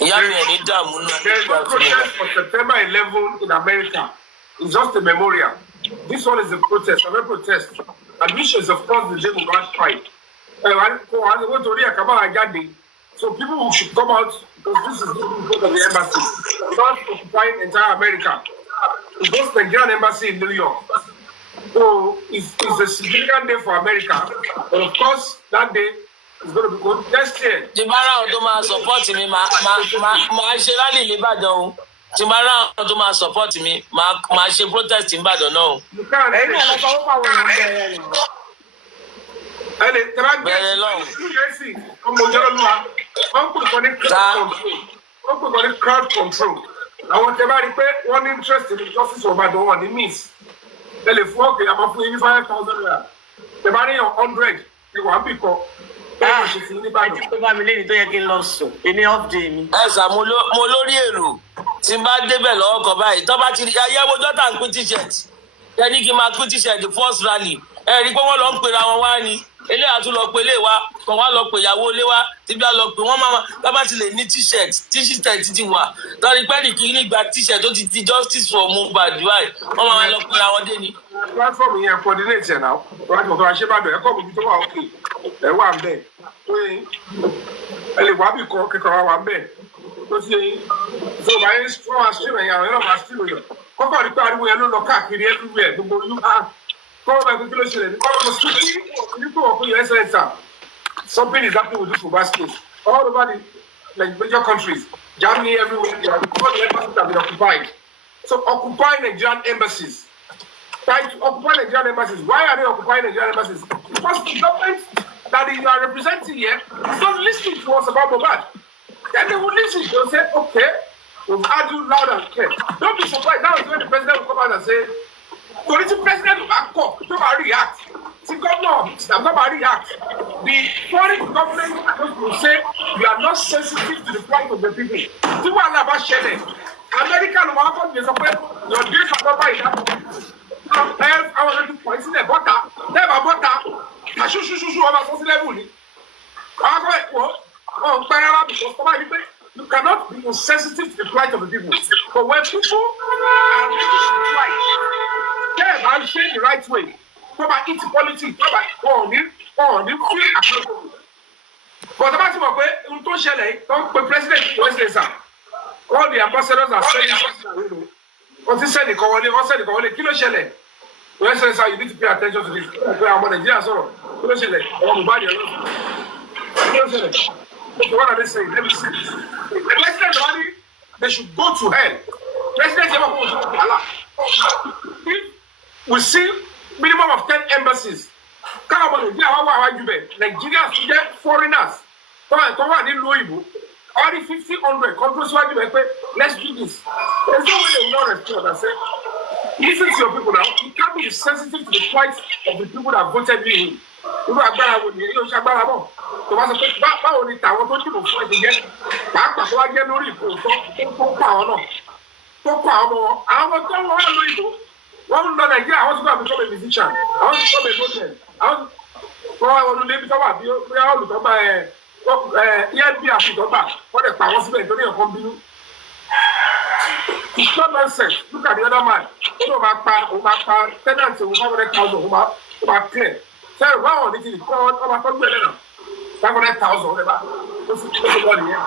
Ìyá mi ẹ̀ ní dààmú náà. There is no protest for September 11 in America. It's just a memorial. This one is a protest, a protest. Admissions, of course, the day will not fight. So people should come out because this is the report of the embassy. Not occupying entire America. It goes to the Nigerian embassy in New York. So it's a significant day for America. But of course, that day is going to be good next year. Tí bá ra àwọn tó máa support mi, máa ṣe rally l'Íbàdàn o. Tí bá ra àwọn tó máa support mi, máa ṣe protest l'Íbàdàn náà o. You can't. Ẹ̀yin náà lọ sọ wọ́n fáwọn èèyàn bẹ̀rẹ̀ rẹ̀. Bẹ̀rẹ̀ lọ́hùn. Ọmọ ìjọba olúwa, wọ́n pè kọ́ ní crowd control. Àwọn tẹ bá rí pé wọ́n ní interest in justice of Ìbàdàn wọn ní miss. Ẹ lè fún ọ̀kẹ́ àmọ́ fún yín ní 5,000 naira. Tẹ bá rí yàn 100, ẹ wà á bì kọ́. Ẹjí pé bá mi léyìn tó yẹ kí n lọ sùn, èmi off day mi. Ẹ sà mo lórí èrò tí n bá débẹ̀ lọ́wọ́ kan báyìí tó bá ti rí ayéwo jọ́tà ń pín t-shirt. Ẹ ní kí n máa pín t-shirt the first rally. Ẹ rí i pé wọ́n lọ ń pera wọn wá ni. Eléyà tún lọ pe ilé wa, kàn wá lọ pe ìyàwó ilé wa, tíbi á lọ pe wọ́n máa bá ti lè ní t-shirt ti wà. Lọ́rí pẹ́ẹ́lì kì í nígbà t-shirt tó ti di justice for Mohbad báyìí, wọ́n máa lọ pe àwọn dé ni. Platform yẹn coordinate ẹ̀ náà, platform tó wá ṣé bàdàn ẹ̀kọ́ mi tó wà òkè ẹ̀ wà ń bẹ̀. Ẹ lè wá bì kọ́ kíkọ́ wà ń bẹ̀. Tó ti yẹn, so báyìí wọ́n máa stream ẹ̀yàn àwọn ẹ̀rọ máa stream ẹ̀yàn. Kọ́kọ́ rí pé ariwo yẹn ló lọ káàkiri everywhere gbogbo something is happening with this Mohbad case all over the major countries, Germany, everywhere. All the embassies have been occupied. So occupy Nigerian embassies. Try to occupy Nigerian embassies. Why are they occupying Nigerian embassies? Because the government that you are representing here is not listening to us about Mohbad. Then they will listen. They will say, okay, we've heard you loud and clear. Don't be surprised. Now is when the president will come out and say, the president will back up, don't react. See, governor, I'm not react. The foreign government will say you are not sensitive to the plight of the people. See what I'm about sharing. American welcome is your days are not by that. I want to point in the butter, never butter. I should over social level. Because you cannot be insensitive to the plight of the people. But when people are they are saying the right way. Talk about politics. Talk about feel accountable. But about the president, all the ambassadors are saying, what is said, Kilo Shelley. You need to pay attention to this. What are they saying? Let me see. The president, they should go to hell. President, if we see minimum of 10 embassies, Nigerians to get foreigners. Already 50, 100. Let's do this. There's no way they will not respond and say, listen to your people now. You can't be sensitive to the plight of the people that voted you in. You know, agbára wo ni yóò ṣe agbára mọ́. Tó bá sọ pé báwo ni tàwọn tó dìbò fún ẹ̀jẹ̀ jẹ́ pàápàá tó wá jẹ́ lórí ìkóòtọ́ tó pa àwọn náà tó pa àwọn ọmọ wọn. Àwọn ọmọ tó ń wọ́n lórí ìbò wọ́n ń lọ Nàìjíríà àwọn tó bá become a musician àwọn tó become a doctor àwọn wọ́n wá wọnú lébi tó wà bí olùtọ́gbà EFB àfìtọ́gbà wọ́n lè pa àwọn síbẹ̀ nítorí ẹ̀kọ́ bínú. It's not nonsense. Look at the other man. Ó máa pa tenant òun 500,000 ó máa clear. Sẹ́yìn báwọn ní ti kọ́ ọmọ akọ́gbé ẹ̀ náà 500,000 ó lè bá ó sì bọ́ nìyẹn.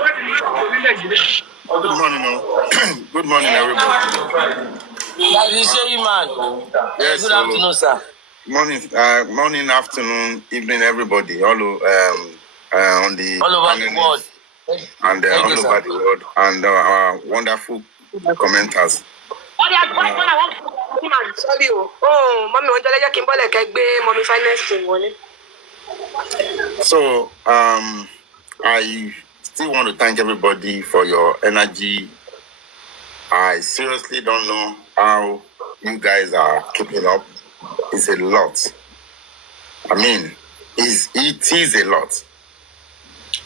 Wọ́n ti ní ọ̀pọ̀ ní Nàìjíríà. Good morning, good morning, everybody. Yes, Good afternoon, sir. Morning, afternoon, evening, everybody. All on the All over the world. And all over the world, and our wonderful commenters. Sorry o. Mọ́mí wọn jọ́lẹ́jẹ́ kí n bọ́lẹ̀ kẹ́ gbé mọ́mí finance wọlé. So, I still want to thank everybody for your energy. I seriously don't know how you guys are keeping up. It's a lot. I mean, it is a lot.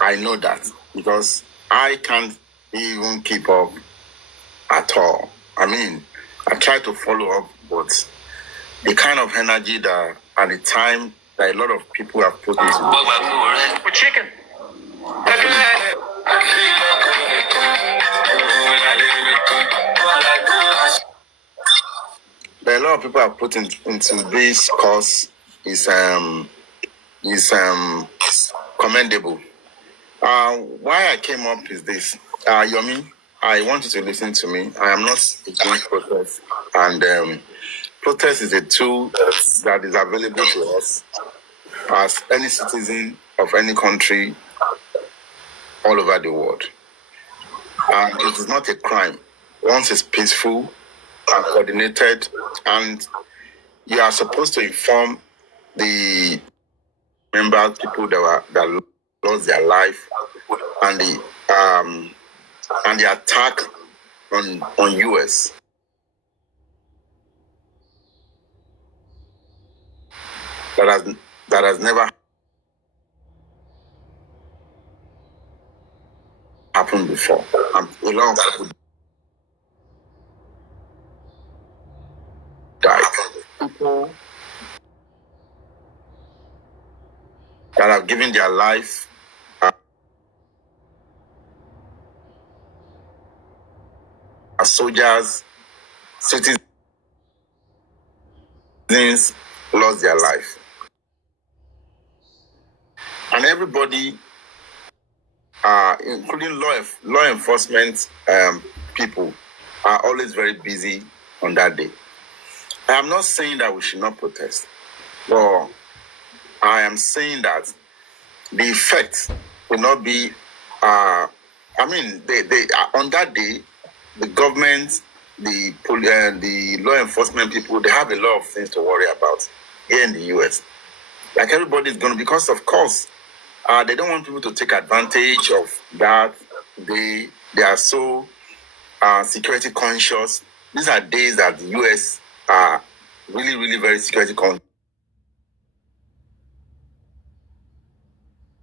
I know that because I can't even keep up at all. I mean, I try to follow up, but the kind of energy that at the time that a lot of people have put into Chicken. that a lot of people have put into this course is commendable. Why I came up is this. Yomi, I want you to listen to me. I am not against protest. And protest is a tool that is available to us as any citizen of any country all over the world. And it is not a crime. Once it's peaceful and coordinated, and you are supposed to inform the members, people that lost their life, and the attack on US. That has never happened before. A lot of people died. People that have given their life as soldiers, citizens lost their life. And everybody, including law enforcement people, are always very busy on that day. I am not saying that we should not protest, but I am saying that the effect will not be. On that day, the government, the law enforcement people, they have a lot of things to worry about here in the US. Like everybody is going to, because of course, they don't want people to take advantage of that. They are so security conscious. These are days that the US are really, really very security conscious.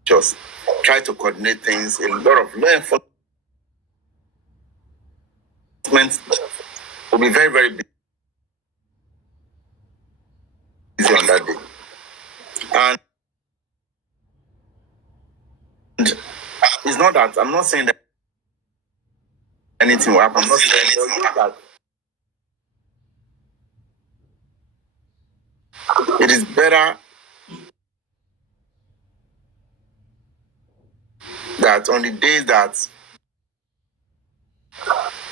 Just try to coordinate things. A lot of law enforcement will be very, very busy on that day. And it's not that, I'm not saying that anything will happen. I'm not saying that it is better that on the days that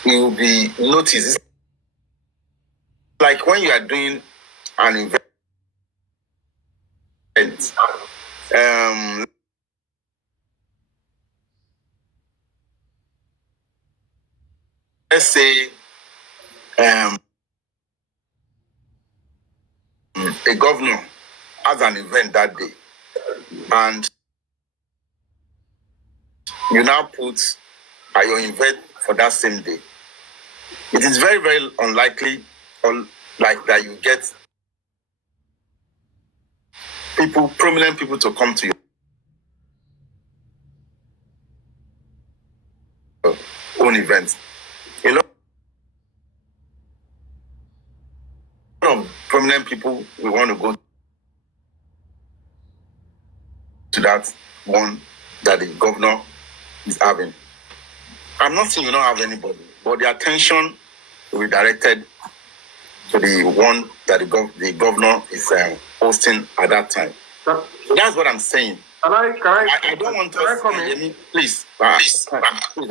it will be noticed, like when you are doing an event, let's say a governor has an event that day, and you now put your invite for that same day. It is very, very unlikely like that you get prominent people to come to your own events. A lot of prominent people will want to go to that one that the governor is having. I'm not saying you don't have anybody, but the attention will be directed to the one that the governor is hosting at that time. So that's what I'm saying. I don't want to. Please, please,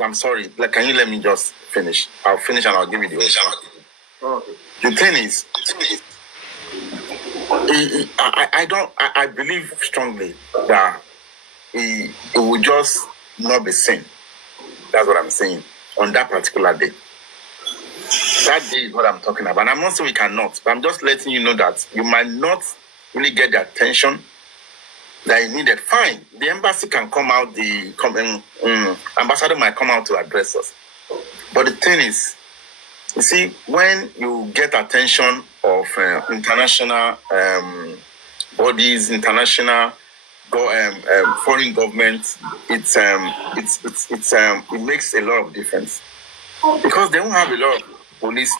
I'm sorry. Can you let me just finish? I'll finish and I'll give you the answer. Okay. The thing is, I believe strongly that it will just not be seen. That's what I'm saying on that particular day. That day is what I'm talking about. And I'm not saying we cannot, but I'm just letting you know that you might not really get the attention that you needed. Fine, the embassy can come out, ambassador might come out to address us. But the thing is, you see, when you get attention of international bodies, international foreign governments, it makes a lot of difference because they don't have a lot of police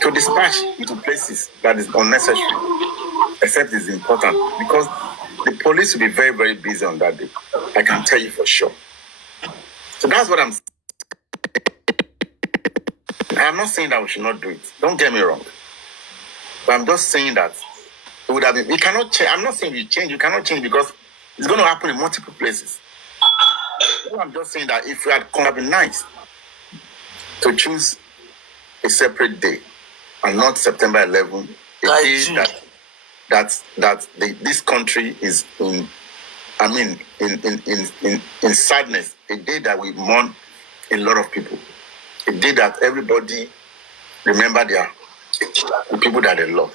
to dispatch into places that is unnecessary, except it's important because the police will be very, very busy on that day. I can tell you for sure. So that's what I'm saying. I'm not saying that we should not do it. Don't get me wrong. But I'm just saying that it would have been, we cannot change. I'm not saying you change. You cannot change because it's going to happen in multiple places. I'm just saying that if we had been nice to choose a separate day and not September 11, a day that this country is in, in sadness, a day that we mourn a lot of people, a day that everybody remember the people that they love.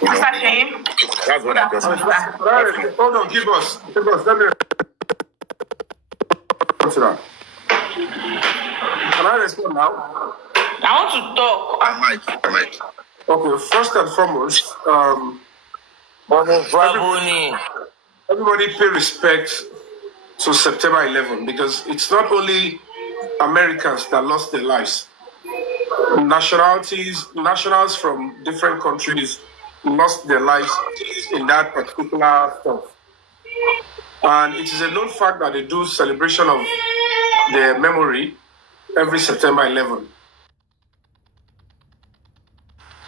You know? That's what I just want. Hold on, give us. Let me. Can I respond now? I want to talk. I might. Okay, first and foremost, everybody pay respect to September 11 because it's not only Americans that lost their lives. Nationals from different countries lost their lives in that particular stuff. And it is a known fact that they do celebration of their memory every September 11.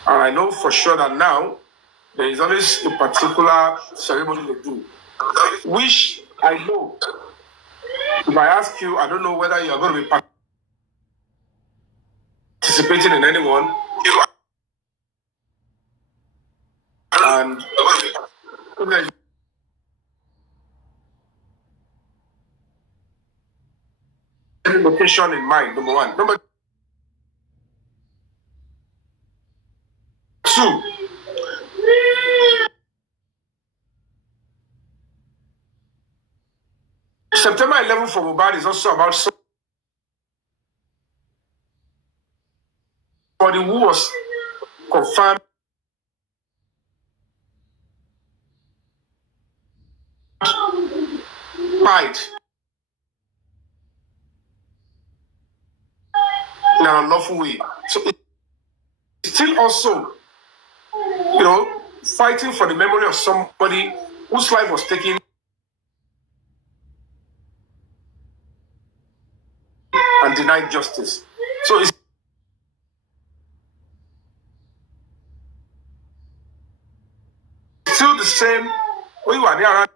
And I know for sure that now there is always a particular ceremony they do, which I know. If I ask you, I don't know whether you are going to be participating in anyone. And location in mind, number one. Number two, September 11 for Mohbad is also about somebody who was confirmed died in an unlawful way. So it's still also, fighting for the memory of somebody whose life was taken and denied justice. So it's still the same. We were there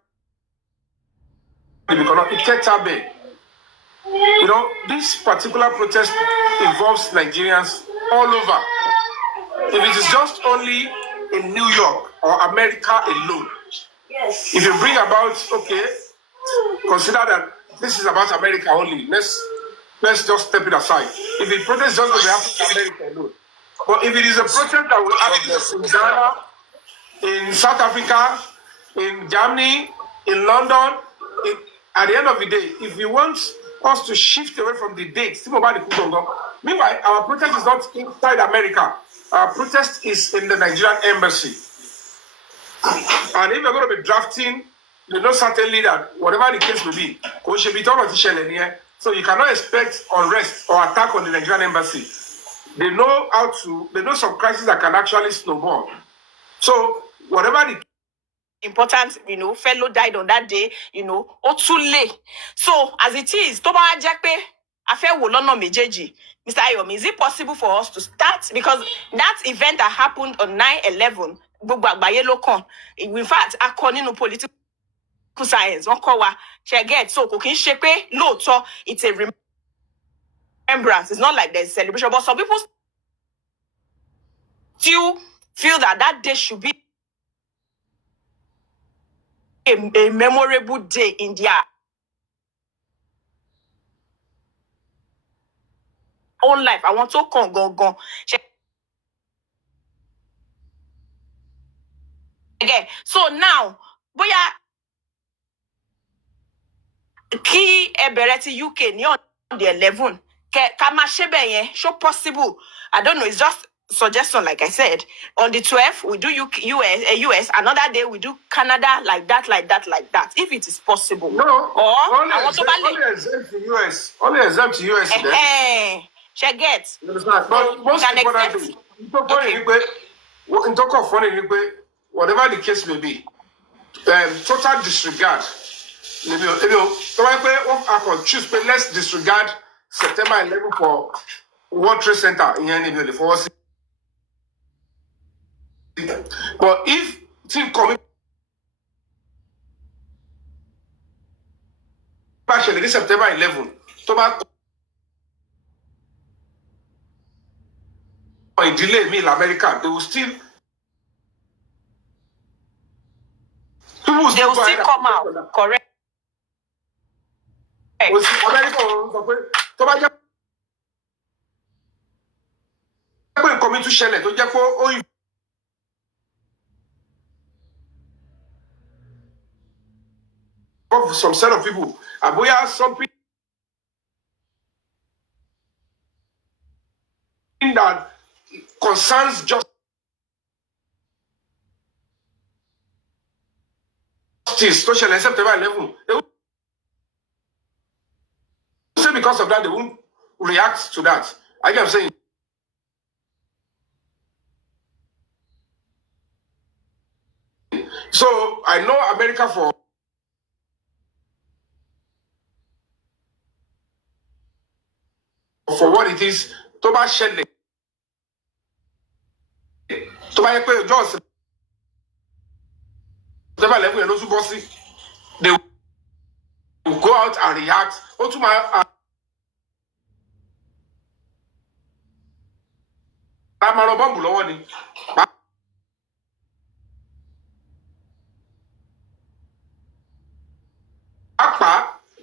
because this particular protest involves Nigerians all over. If it is just only in New York or America alone, if you bring about, consider that this is about America only. Let's just step it aside. If the protest just going to happen in America alone, but if it is a protest that will happen in Ghana, in South Africa, in Germany, in London, at the end of the day, if you want us to shift away from the date, meanwhile, our protest is not inside America. Our protest is in the Nigerian embassy. And if you're going to be drafting, you know certainly that whatever the case may be, so you cannot expect unrest or attack on the Nigerian embassy. They know some crises that can actually snowball. So whatever the important, fellow died on that day, Otule. So as it is, Toba Jakpe, Afe Wolono Mejeji, Mr. Yomi, is it possible for us to start? Because that event that happened on 9/11, in fact, according to political science, so it's a remembrance. It's not like there's a celebration, but some people still feel that day should be a memorable day in their own life. I want to go. Again. So now, boya key ebereti UK ni on the 11. Kama shebe yen, show possible. I don't know, it's just suggestion, like I said. On the 12th, we do US. Another day, we do Canada, like that. If it is possible. No, or only exempt to US. Only exempt to US. She gets. You understand? But most importantly, whatever the case may be, total disregard. I could choose, but let's disregard September 11 for World Trade Center in Yenibili for us. But if team commit partially September 11, tobacco delay me in America, they will still come out. Correct. America commit to shell to of some set of people. And we have some people that concerns justice, social and September 11. They will say because of that, they won't react to that. I am saying. So I know America for what it is. Toba Shelley. Toba Ekpe Johnson. They will go out and react.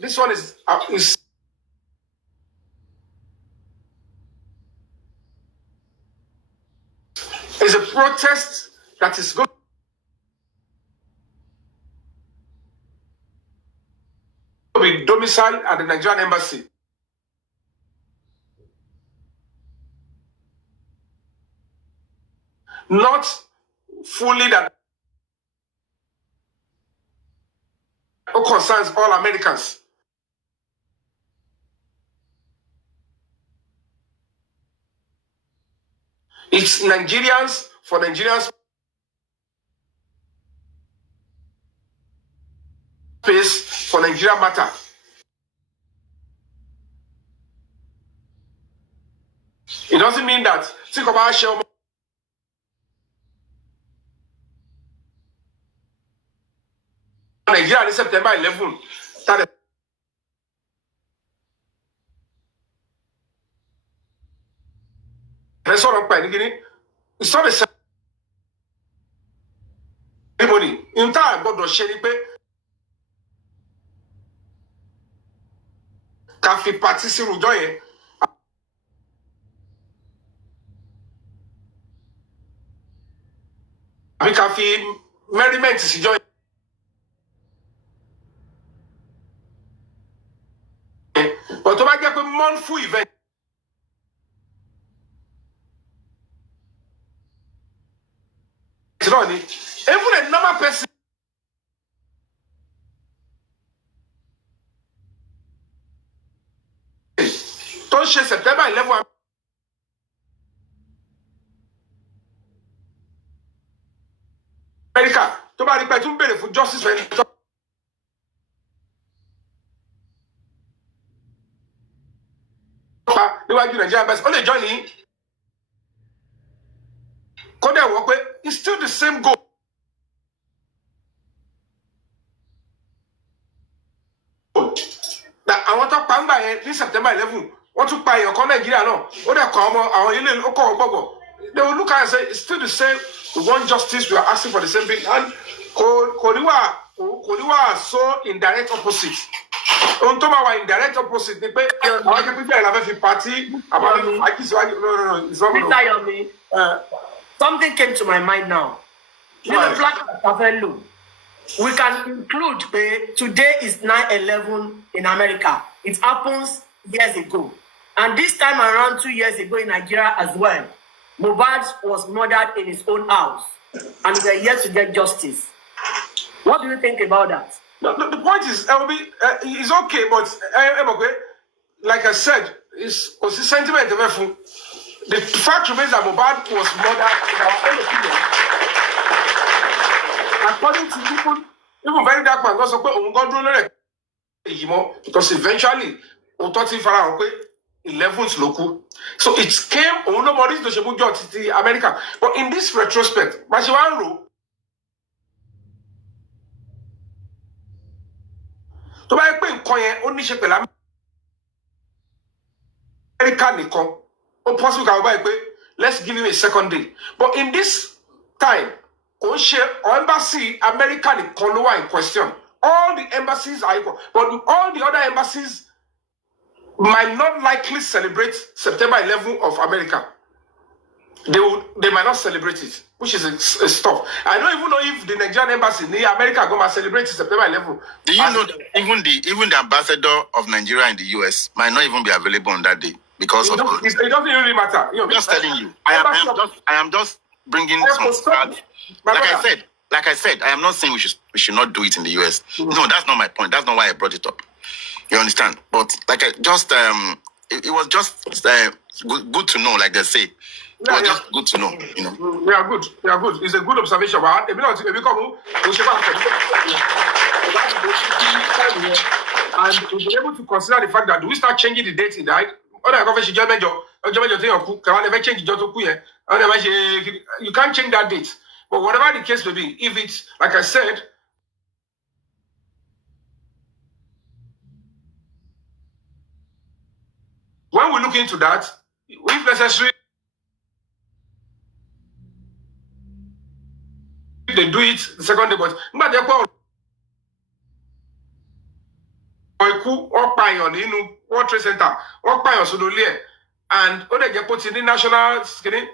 This one is a protest that is going to be domiciled at the Nigerian embassy. Not fully that concerns all Americans. It's Nigerians for Nigerians space for Nigeria matter. It doesn't mean that think about Shell Nigeria in September 11. It's not a ceremony. In time, God does share Cafe party si rujo yen. Abi cafe merriment si join. But tó bá jẹ́ pé mournful event. Even a normal person. Don't share September 11. America, tó bá rí pé tún béèrè fún justice for any. Níwájú Nigeria best. Ó lè join ní. Kódà wọ́n pé it's still the same goal. Àwọn tó pa ń gbà yẹn ní September 11 wọ́n tún pa èèyàn kan Nàìjíríà náà ó dẹ̀ kọ́ ọmọ àwọn ilé ó kọ́ ọ gbọ́gbọ́. They will look at and say it's still the same. We want justice. We are asking for the same thing. And kò ní wà so indirect opposite. Ohun tó máa wà indirect opposite ni pé àwọn akẹ́kọ̀ọ́ ìjọba ìlànà fi pàtí àbámu àkíyèsíwájú. No, it's not good. Mr. Yomi, something came to my mind now. Nínú black we can include today is 9/11 in America. It happens years ago. And this time around 2 years ago in Nigeria as well, Mohbad was murdered in his own house. And we are yet to get justice. What do you think about that? No, the point is, it's okay, but like I said, it's a sentiment. The fact remains that Mohbad was murdered in our own opinion. According to people, even very dark man, because eventually, 11th local. So it came, nobody's to America. But in this retrospect, tó bá yẹ pé nǹkan yẹn ó ní ṣe pẹ̀lú Amẹ́ríkà nìkan ó possible ká báyìí pé let's give him a second day, but in this time kò ń ṣe embassy Amẹ́ríkà nìkan ló wà in question. All the embassies are equal, but all the other embassies might not likely celebrate September 11 of America. They might not celebrate it, which is a stuff. I don't even know if the Nigerian embassy in America going to celebrate September 11. Do you know that even the ambassador of Nigeria in the US might not even be available on that day because of it doesn't really matter. I'm just telling you. I am just bringing some facts. Like I said, I am not saying we should not do it in the US. No, that's not my point. That's not why I brought it up. You understand? But like I just it was just good to know, like they say. Well, just good to know, you know. We are good. It's a good observation. And we'll be able to consider the fact that do we start changing the date he died? You can't change that date. But whatever the case may be, if it's like I said, when we look into that, if necessary, they do it the second day, but World Trade Center, and they put in the national skinny,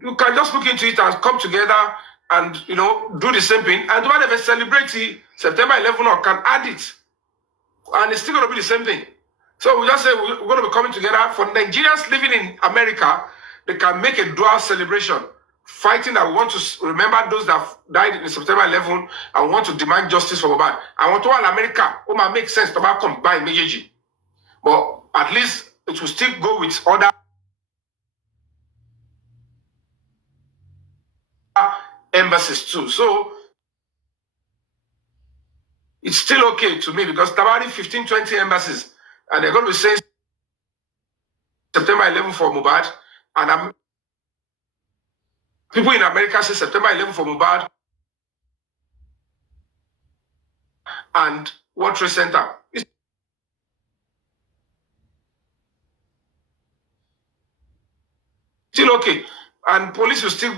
you can just look into it and come together and do the same thing, and whatever celebrate September 11 or can add it, and it's still going to be the same thing. So we just say we're going to be coming together. For Nigerians living in America, they can make a dual celebration, fighting that we want to remember those that died in September 11 and want to demand justice for Mohbad. I want to all America, it might make sense to come by immediately. But at least it will still go with other embassies too. So it's still okay to me because there are 15, 20 embassies and they're going to be saying September 11 for Mohbad, and people in America say September 11 for Mohbad and World Trade Center. It's still okay, and police will still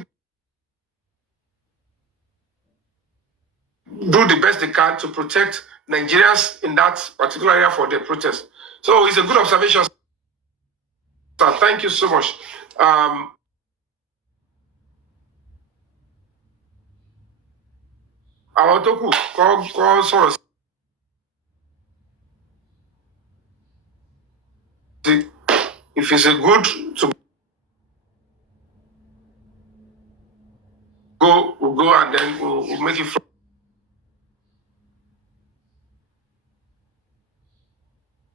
do the best they can to protect Nigerians in that particular area for their protest. So it's a good observation, sir. Thank you so much. I want to call if it's a good to go, we'll go and then we'll make it.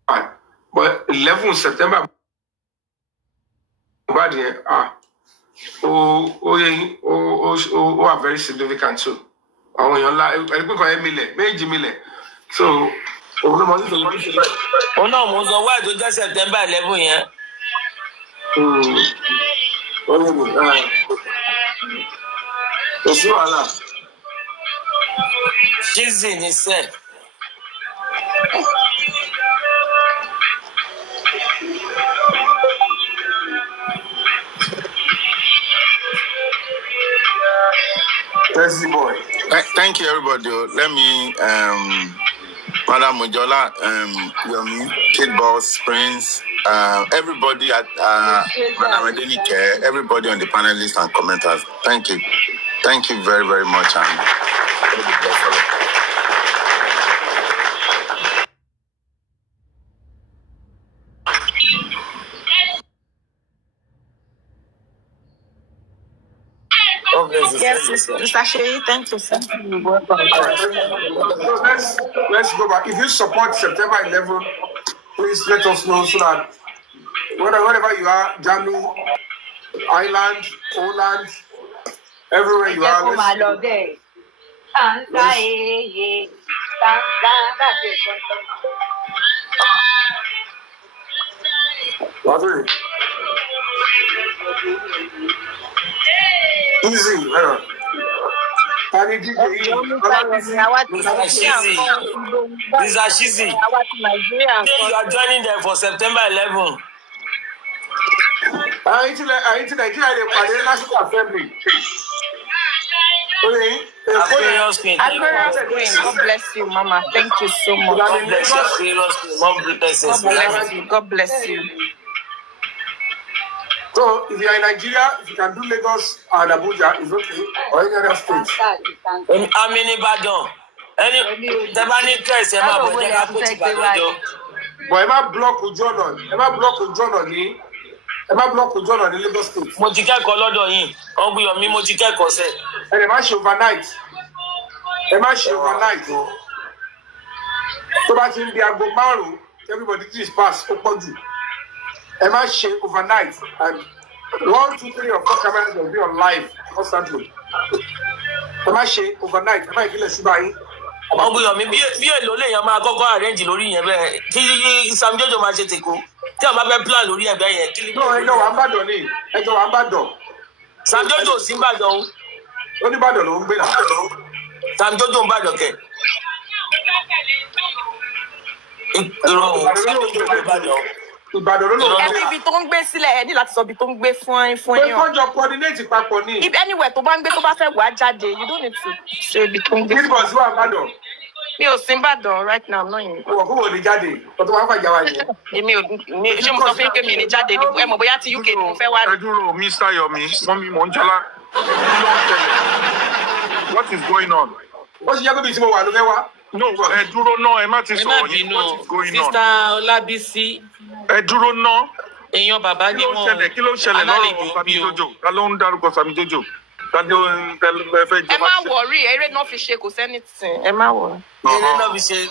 Fine. But 11 September, are very significant too. Àwọn èèyàn ńlá ẹni pé kàn ẹ́ milẹ̀ méjì milẹ̀ so òun ló mọ ní ìṣòro ní ìṣòro. òun náà mo sọ wáyé tó jẹ́ September 11 yẹn. Kò sí wàhálà. Ṣíṣì ní sẹ́ẹ̀. Boy. Thank you, everybody. Let me, Madam Mohunjola, Yomi, Kid Boss, Prince, everybody at Madam Adenike, everybody on the panelists and commenters. Thank you. Thank you very, very much. And God bless all of you. Yes, Mr. Sheyi, thank you, sir. So let's go back. If you support September 11, please let us know so that wherever you are, Germany, Ireland, Poland, everywhere you are, easy. Ṣíṣì. You are joining them for September 11. Nigeria dey pàdé National Assembly. Aquarius Queen. God bless you, Mama. Thank you so much. God bless you, Aquarius Queen. God bless you. God bless you. So if you are in Nigeria, if you can do Lagos and Abuja, it's okay. Or any other state. I'm in Ibadan. The money interest, I'm not going to put Ibadan. But am I block with John on? Am I block with John on the? Am I block with John on the Lagos state? Mo ti kẹ́kọ̀ọ́ lọ́dọ̀ yín. Ọ̀gbìn Yomi mo ti kẹ́kọ̀ọ́ sẹ́. And am I overnight? Am I overnight? So bá ti ń di aago márùn-ún, everybody please pass ó pọ̀ jù. Am I overnight? And 1, 2, 3 or 4 cameras will be on live constantly. Am I overnight? Am I ìfilẹ̀ sí báyìí? Ọ̀gbìn Yomi bí èlò lèèyàn máa kọ́kọ́ arrange lórí yẹn bẹ́ẹ̀ kí Sam Jojo máa ṣe tèkó tí àwọn bá fẹ́ plan lórí ẹ̀ bẹ́ẹ̀ yẹn. ẹjọ́ wa ń bàdàn ni ẹjọ́ wa ń bàdàn. Sam Jojo ò sí ń bàdàn o. Ó ní bàdàn ló ń gbé náà. Sam Jojo ń bàdàn kẹ̀. Ìbàdàn ló lò ó. Ẹbí ibi tó ń gbé sílẹ̀ ẹ ní láti sọ ibi tó ń gbé fún yín. Pé kọ́jọ coordinate papọ̀ ni. If anywhere tó bá ń gbé tó bá fẹ́ wá jáde, you don't need to ṣe ibi tó ń gbé. Kí ni bọ̀sí wà bàdàn? Mi ò sí Ìbàdàn right now, I'm not in. Wọ̀ kó wò ní jáde, ọ̀tọ̀ máa ń fàjà wa yẹn. Èmi ò ṣé mo sọ fún yín pé mi ní jáde ní ẹ mọ̀ bóyá ti UK ni mo fẹ́ wá. Ẹ dúró, Mr. Yomi, mọ́mí Mohunjola. What is going on? Ó ṣe jẹ́ pé bí tí mo wà ló fẹ́ wá. No, ẹ dúró náà, ẹ má ti sọ̀rọ̀ yìí. What is going on? Sista Ọlábísí. Ẹ dúró náà. Èèyàn bàbá ni wọ́n. Kí ló ṣẹlẹ̀ lọ́rọ̀ Sami Jojo? Ta ló ń dárúkọ Sami Jojo? Ta ló ń fẹ́ jọba? Ẹ má wọrí, eré náà fi ṣe kò sẹ́ni tì. Ẹ má wọrí. Eré náà fi ṣe.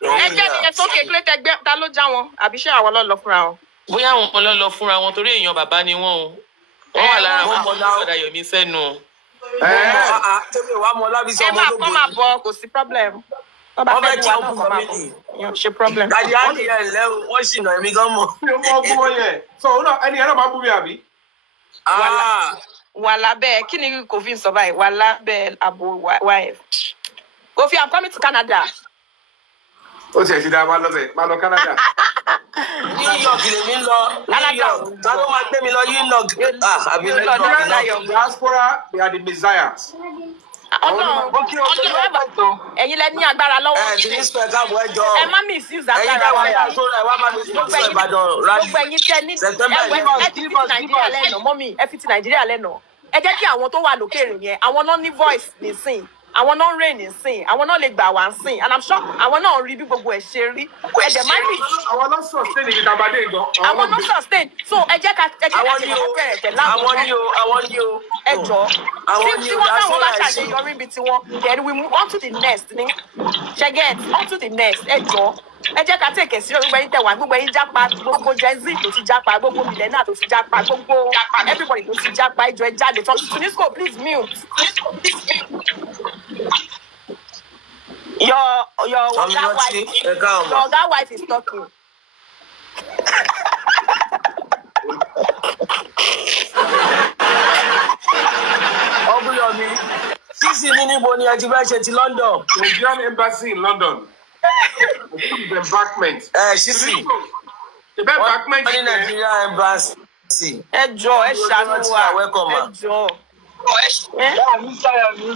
Ẹ jẹ́ nìyẹn sókè kílé tẹgbẹ́ ta ló já wọn àbí ṣé àwọn lọ́ọ́ lọ fúnra wọn. Bóyá àwọn kan lọ fúnra wọn torí èèyàn bàbá ni wọ́n o. Wọ́n wà lára àwọn ọ̀dà Yomi sẹ́nu. Tóbi ìwà ọmọ Ọlábísí ọmọ ológun. Ẹ máa kọ́ máa bọ̀ kò sí problem. Wọ́n fẹ́ jẹ́ òkú family. Ṣe problem. Dàdí àdì ẹ̀ ǹlẹ́ o, wọ́n sì nà èmi gan mọ̀. Mi ò mọ ọgbọ́n wọn yẹn. Sọ òun náà ẹni yẹn náà máa bú mi àbí? Wà lábẹ́ kí ni kò fi ń sọ báyìí? Wà lábẹ́ àbò wife. Kofi, I'm coming to Canada. Ó ti ẹ̀ ti dá máa lọ Canada. New York lèmi ń lọ. New York. Ta ló máa gbé mi lọ New York? Àbí lọ́jọ́ diaspora, they are the messiahs. Ẹ̀yin lẹ ní agbára lọ́wọ́. Ti ní spẹ̀ káàbọ̀ ẹjọ́. Ẹ má misuse agbára wa. Gbogbo ẹ̀yin tẹ ní ẹ ti fi Nàìjíríà lẹ́nà mọ́mí ẹ fi ti Nàìjíríà lẹ́nà. Ẹ jẹ́ kí àwọn tó wà lókèèrè yẹn àwọn náà ní voice nísìn. àwọn náà ń rìn nísìn àwọn náà lè gbà wá sìn and I'm sure àwọn náà rí bí gbogbo ẹ̀ ṣe rí ẹ̀jẹ̀ manage. àwọn náà sustain ibi tàbádé gan. àwọn náà sustain so ẹ jẹ́ ká ṣe bẹ̀rẹ̀ tẹ̀ láwọn. àwọn ni o. ẹ jọ tí wọ́n táwọn bá ṣàṣeyọrí ibi tiwọn then we move on to the next ni ṣe get on to the next ẹ jọ ẹ jẹ́ ká tèkè sí gbogbo ẹ̀yin tẹ̀wá gbogbo ẹ̀yin jápa gbogbo Gen Z tó ti jápa gbogbo millennial tó ti jápa gbogbo everybody tó ti jápa ẹ jọ ẹ jáde tán Tunisco please mute. Your oga wife is talking. Yomi, Sisi ní níbo ni ẹ ti fẹ́ ṣe ti London? Nigerian embassy in London. The embankment. Sisi. The embankment. Wọ́n ní Nigerian embassy. Ẹ jọ̀ọ́ ẹ ṣàánú wa. Ẹ jọ̀ọ́. Mr. Yomi,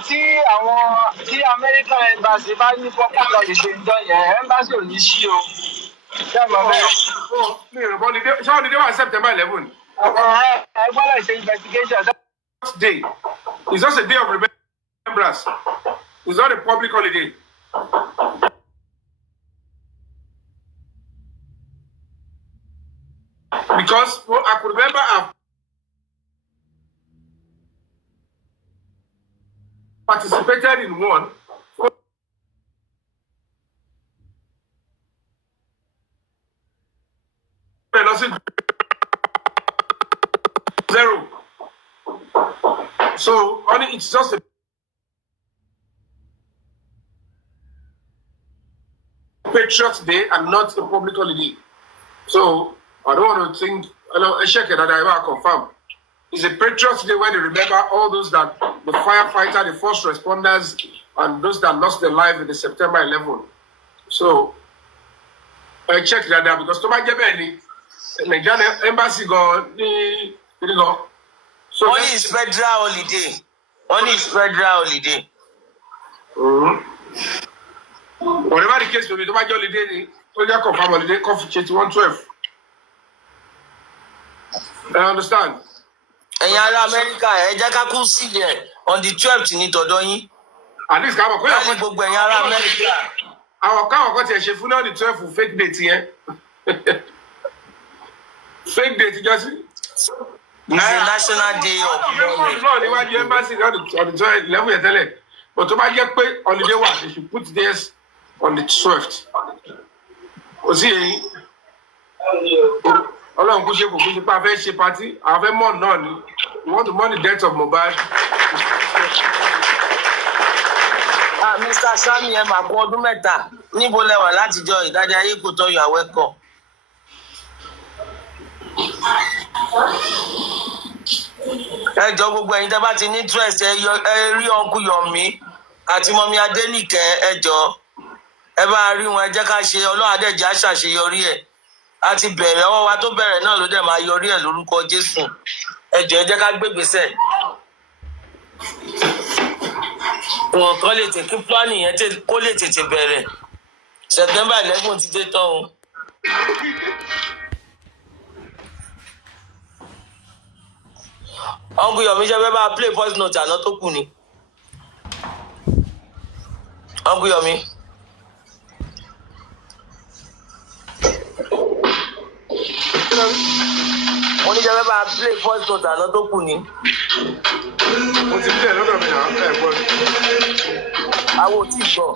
tí American embassy bá ní public holiday ìjọ yẹn, embassy ò ní ṣí o. Ṣé holiday wà September 11? Ẹ gbọ́dọ̀ ṣe investigation. Day. It's just a day of remembrance. It's not a public holiday. Because I could remember I've participated in one. Zero. So only it's just a Patriots Day and not a public holiday. So I don't want to think. I check it and I confirm. It's a Patriots Day where they remember all those that the firefighter, the first responders, and those that lost their life in the September 11. So I checked that there because to my Nigerian embassy go. So only is federal holiday. Only is federal holiday. Whatever the case may be, to my holiday, only confirm holiday, coffee 112. I understand. Ẹ̀yin ará Amẹ́ríkà ẹ jẹ́ ká kú sílẹ̀ on the 12th ní tọ̀dọ̀ yín. At least káwọn kọ́ yàtọ̀ gbogbo ẹ̀yin ará Amẹ́ríkà. Àwọn káwọn kan tiẹ̀ ṣe fún náà ní 12 fake date yẹn. Fake date jọ sí. It's a national day of mourning. No, níwájú embassy on the 12th 11 yẹn tẹ́lẹ̀. But tó bá jẹ́ pé holiday wà, they should put theirs on the 12th. Kò sí èyí. Ọlọ́run kú ṣe kò kú ṣe pé a fẹ́ ṣe party, a fẹ́ mọ̀ náà ni. We want to mourn the death of Mohbad. Mr. Sami ẹ máa kú ọdún mẹ́ta níbo lẹ wà látijọ́ ìdájọ́ ayé kò tọ́ yọ àwẹ́kọ̀. Ẹ jọ gbogbo ẹ̀yin tẹ́ bá ti ní interest ẹ rí Uncle Yomi àti Mọ́mí Adénìkẹ́ ẹ jọ ẹ bá rí wọn ẹ jẹ́ ká ṣe Ọlọ́run adẹ́jẹ́ á ṣàṣeyọrí ẹ̀ a ti bẹ̀rẹ̀ ọwọ́ wa tó bẹ̀rẹ̀ náà ló dẹ̀ máa yọrí ẹ̀ lórúkọ Jésù ẹ jọ ẹ jẹ́ ká gbégbèsè. Wọ́n kàn lè tètè planning yẹn kó lè tètè bẹ̀rẹ̀ September 11 ti dé tán o. Uncle Yomi ṣe fẹ́ bá play voice note àná tó kù ni. Uncle Yomi. Mo ní ṣe fẹ́ bá play voice note àná tó kù ni. Mo ti play lọ́dọ̀ mi náà ẹ̀ gbọ́. Àwọn ò tí ì gbọ́.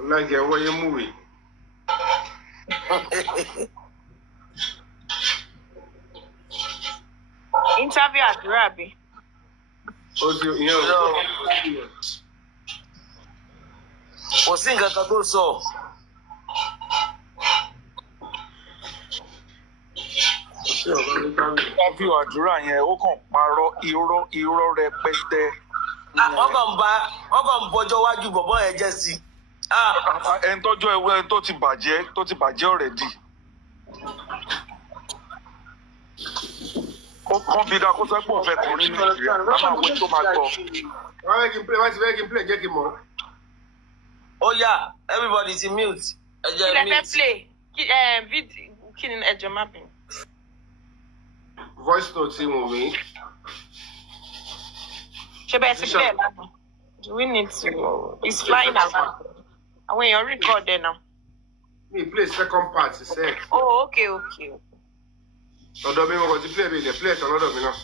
Ọláìkẹ́ ẹ̀wọ́ yẹn múwèé. Interview àdúrà bí. Ó ti ìyẹn ò. Kò sí nǹkan kan tó sọ. Interview àdúrà yẹn ó kàn parọ́ irọ́ rẹpẹtẹ. Wọ́n kàn ń bọjọ́ wájú bọ̀bọ́ yẹn jẹ́ sí. Ẹni tọ́jọ́ ẹwẹ́ tó ti bàjẹ́ already. Kọ́ bí dáa kó sọ pé òun fẹ́ kọrin ní Nàìjíríà, a máa wé tó máa gbọ́. Wọ́n fẹ́ kí n play jẹ́ kí n mọ̀. Ó yá everybody ti mute. Ẹ jẹ́ mute. Ilẹ̀ fẹ́ play kí ni ẹjọ́ má bínú. Voice note tí mo rí. Ṣé bẹ́ẹ̀ ti play lánàá? Do we need to? It's flying around. And when you're recording now. Me play second part, he said. Oh, okay. Ọ̀dọ̀ mi mo kàn ti play mi, the play ọ̀dọ̀ mi náà.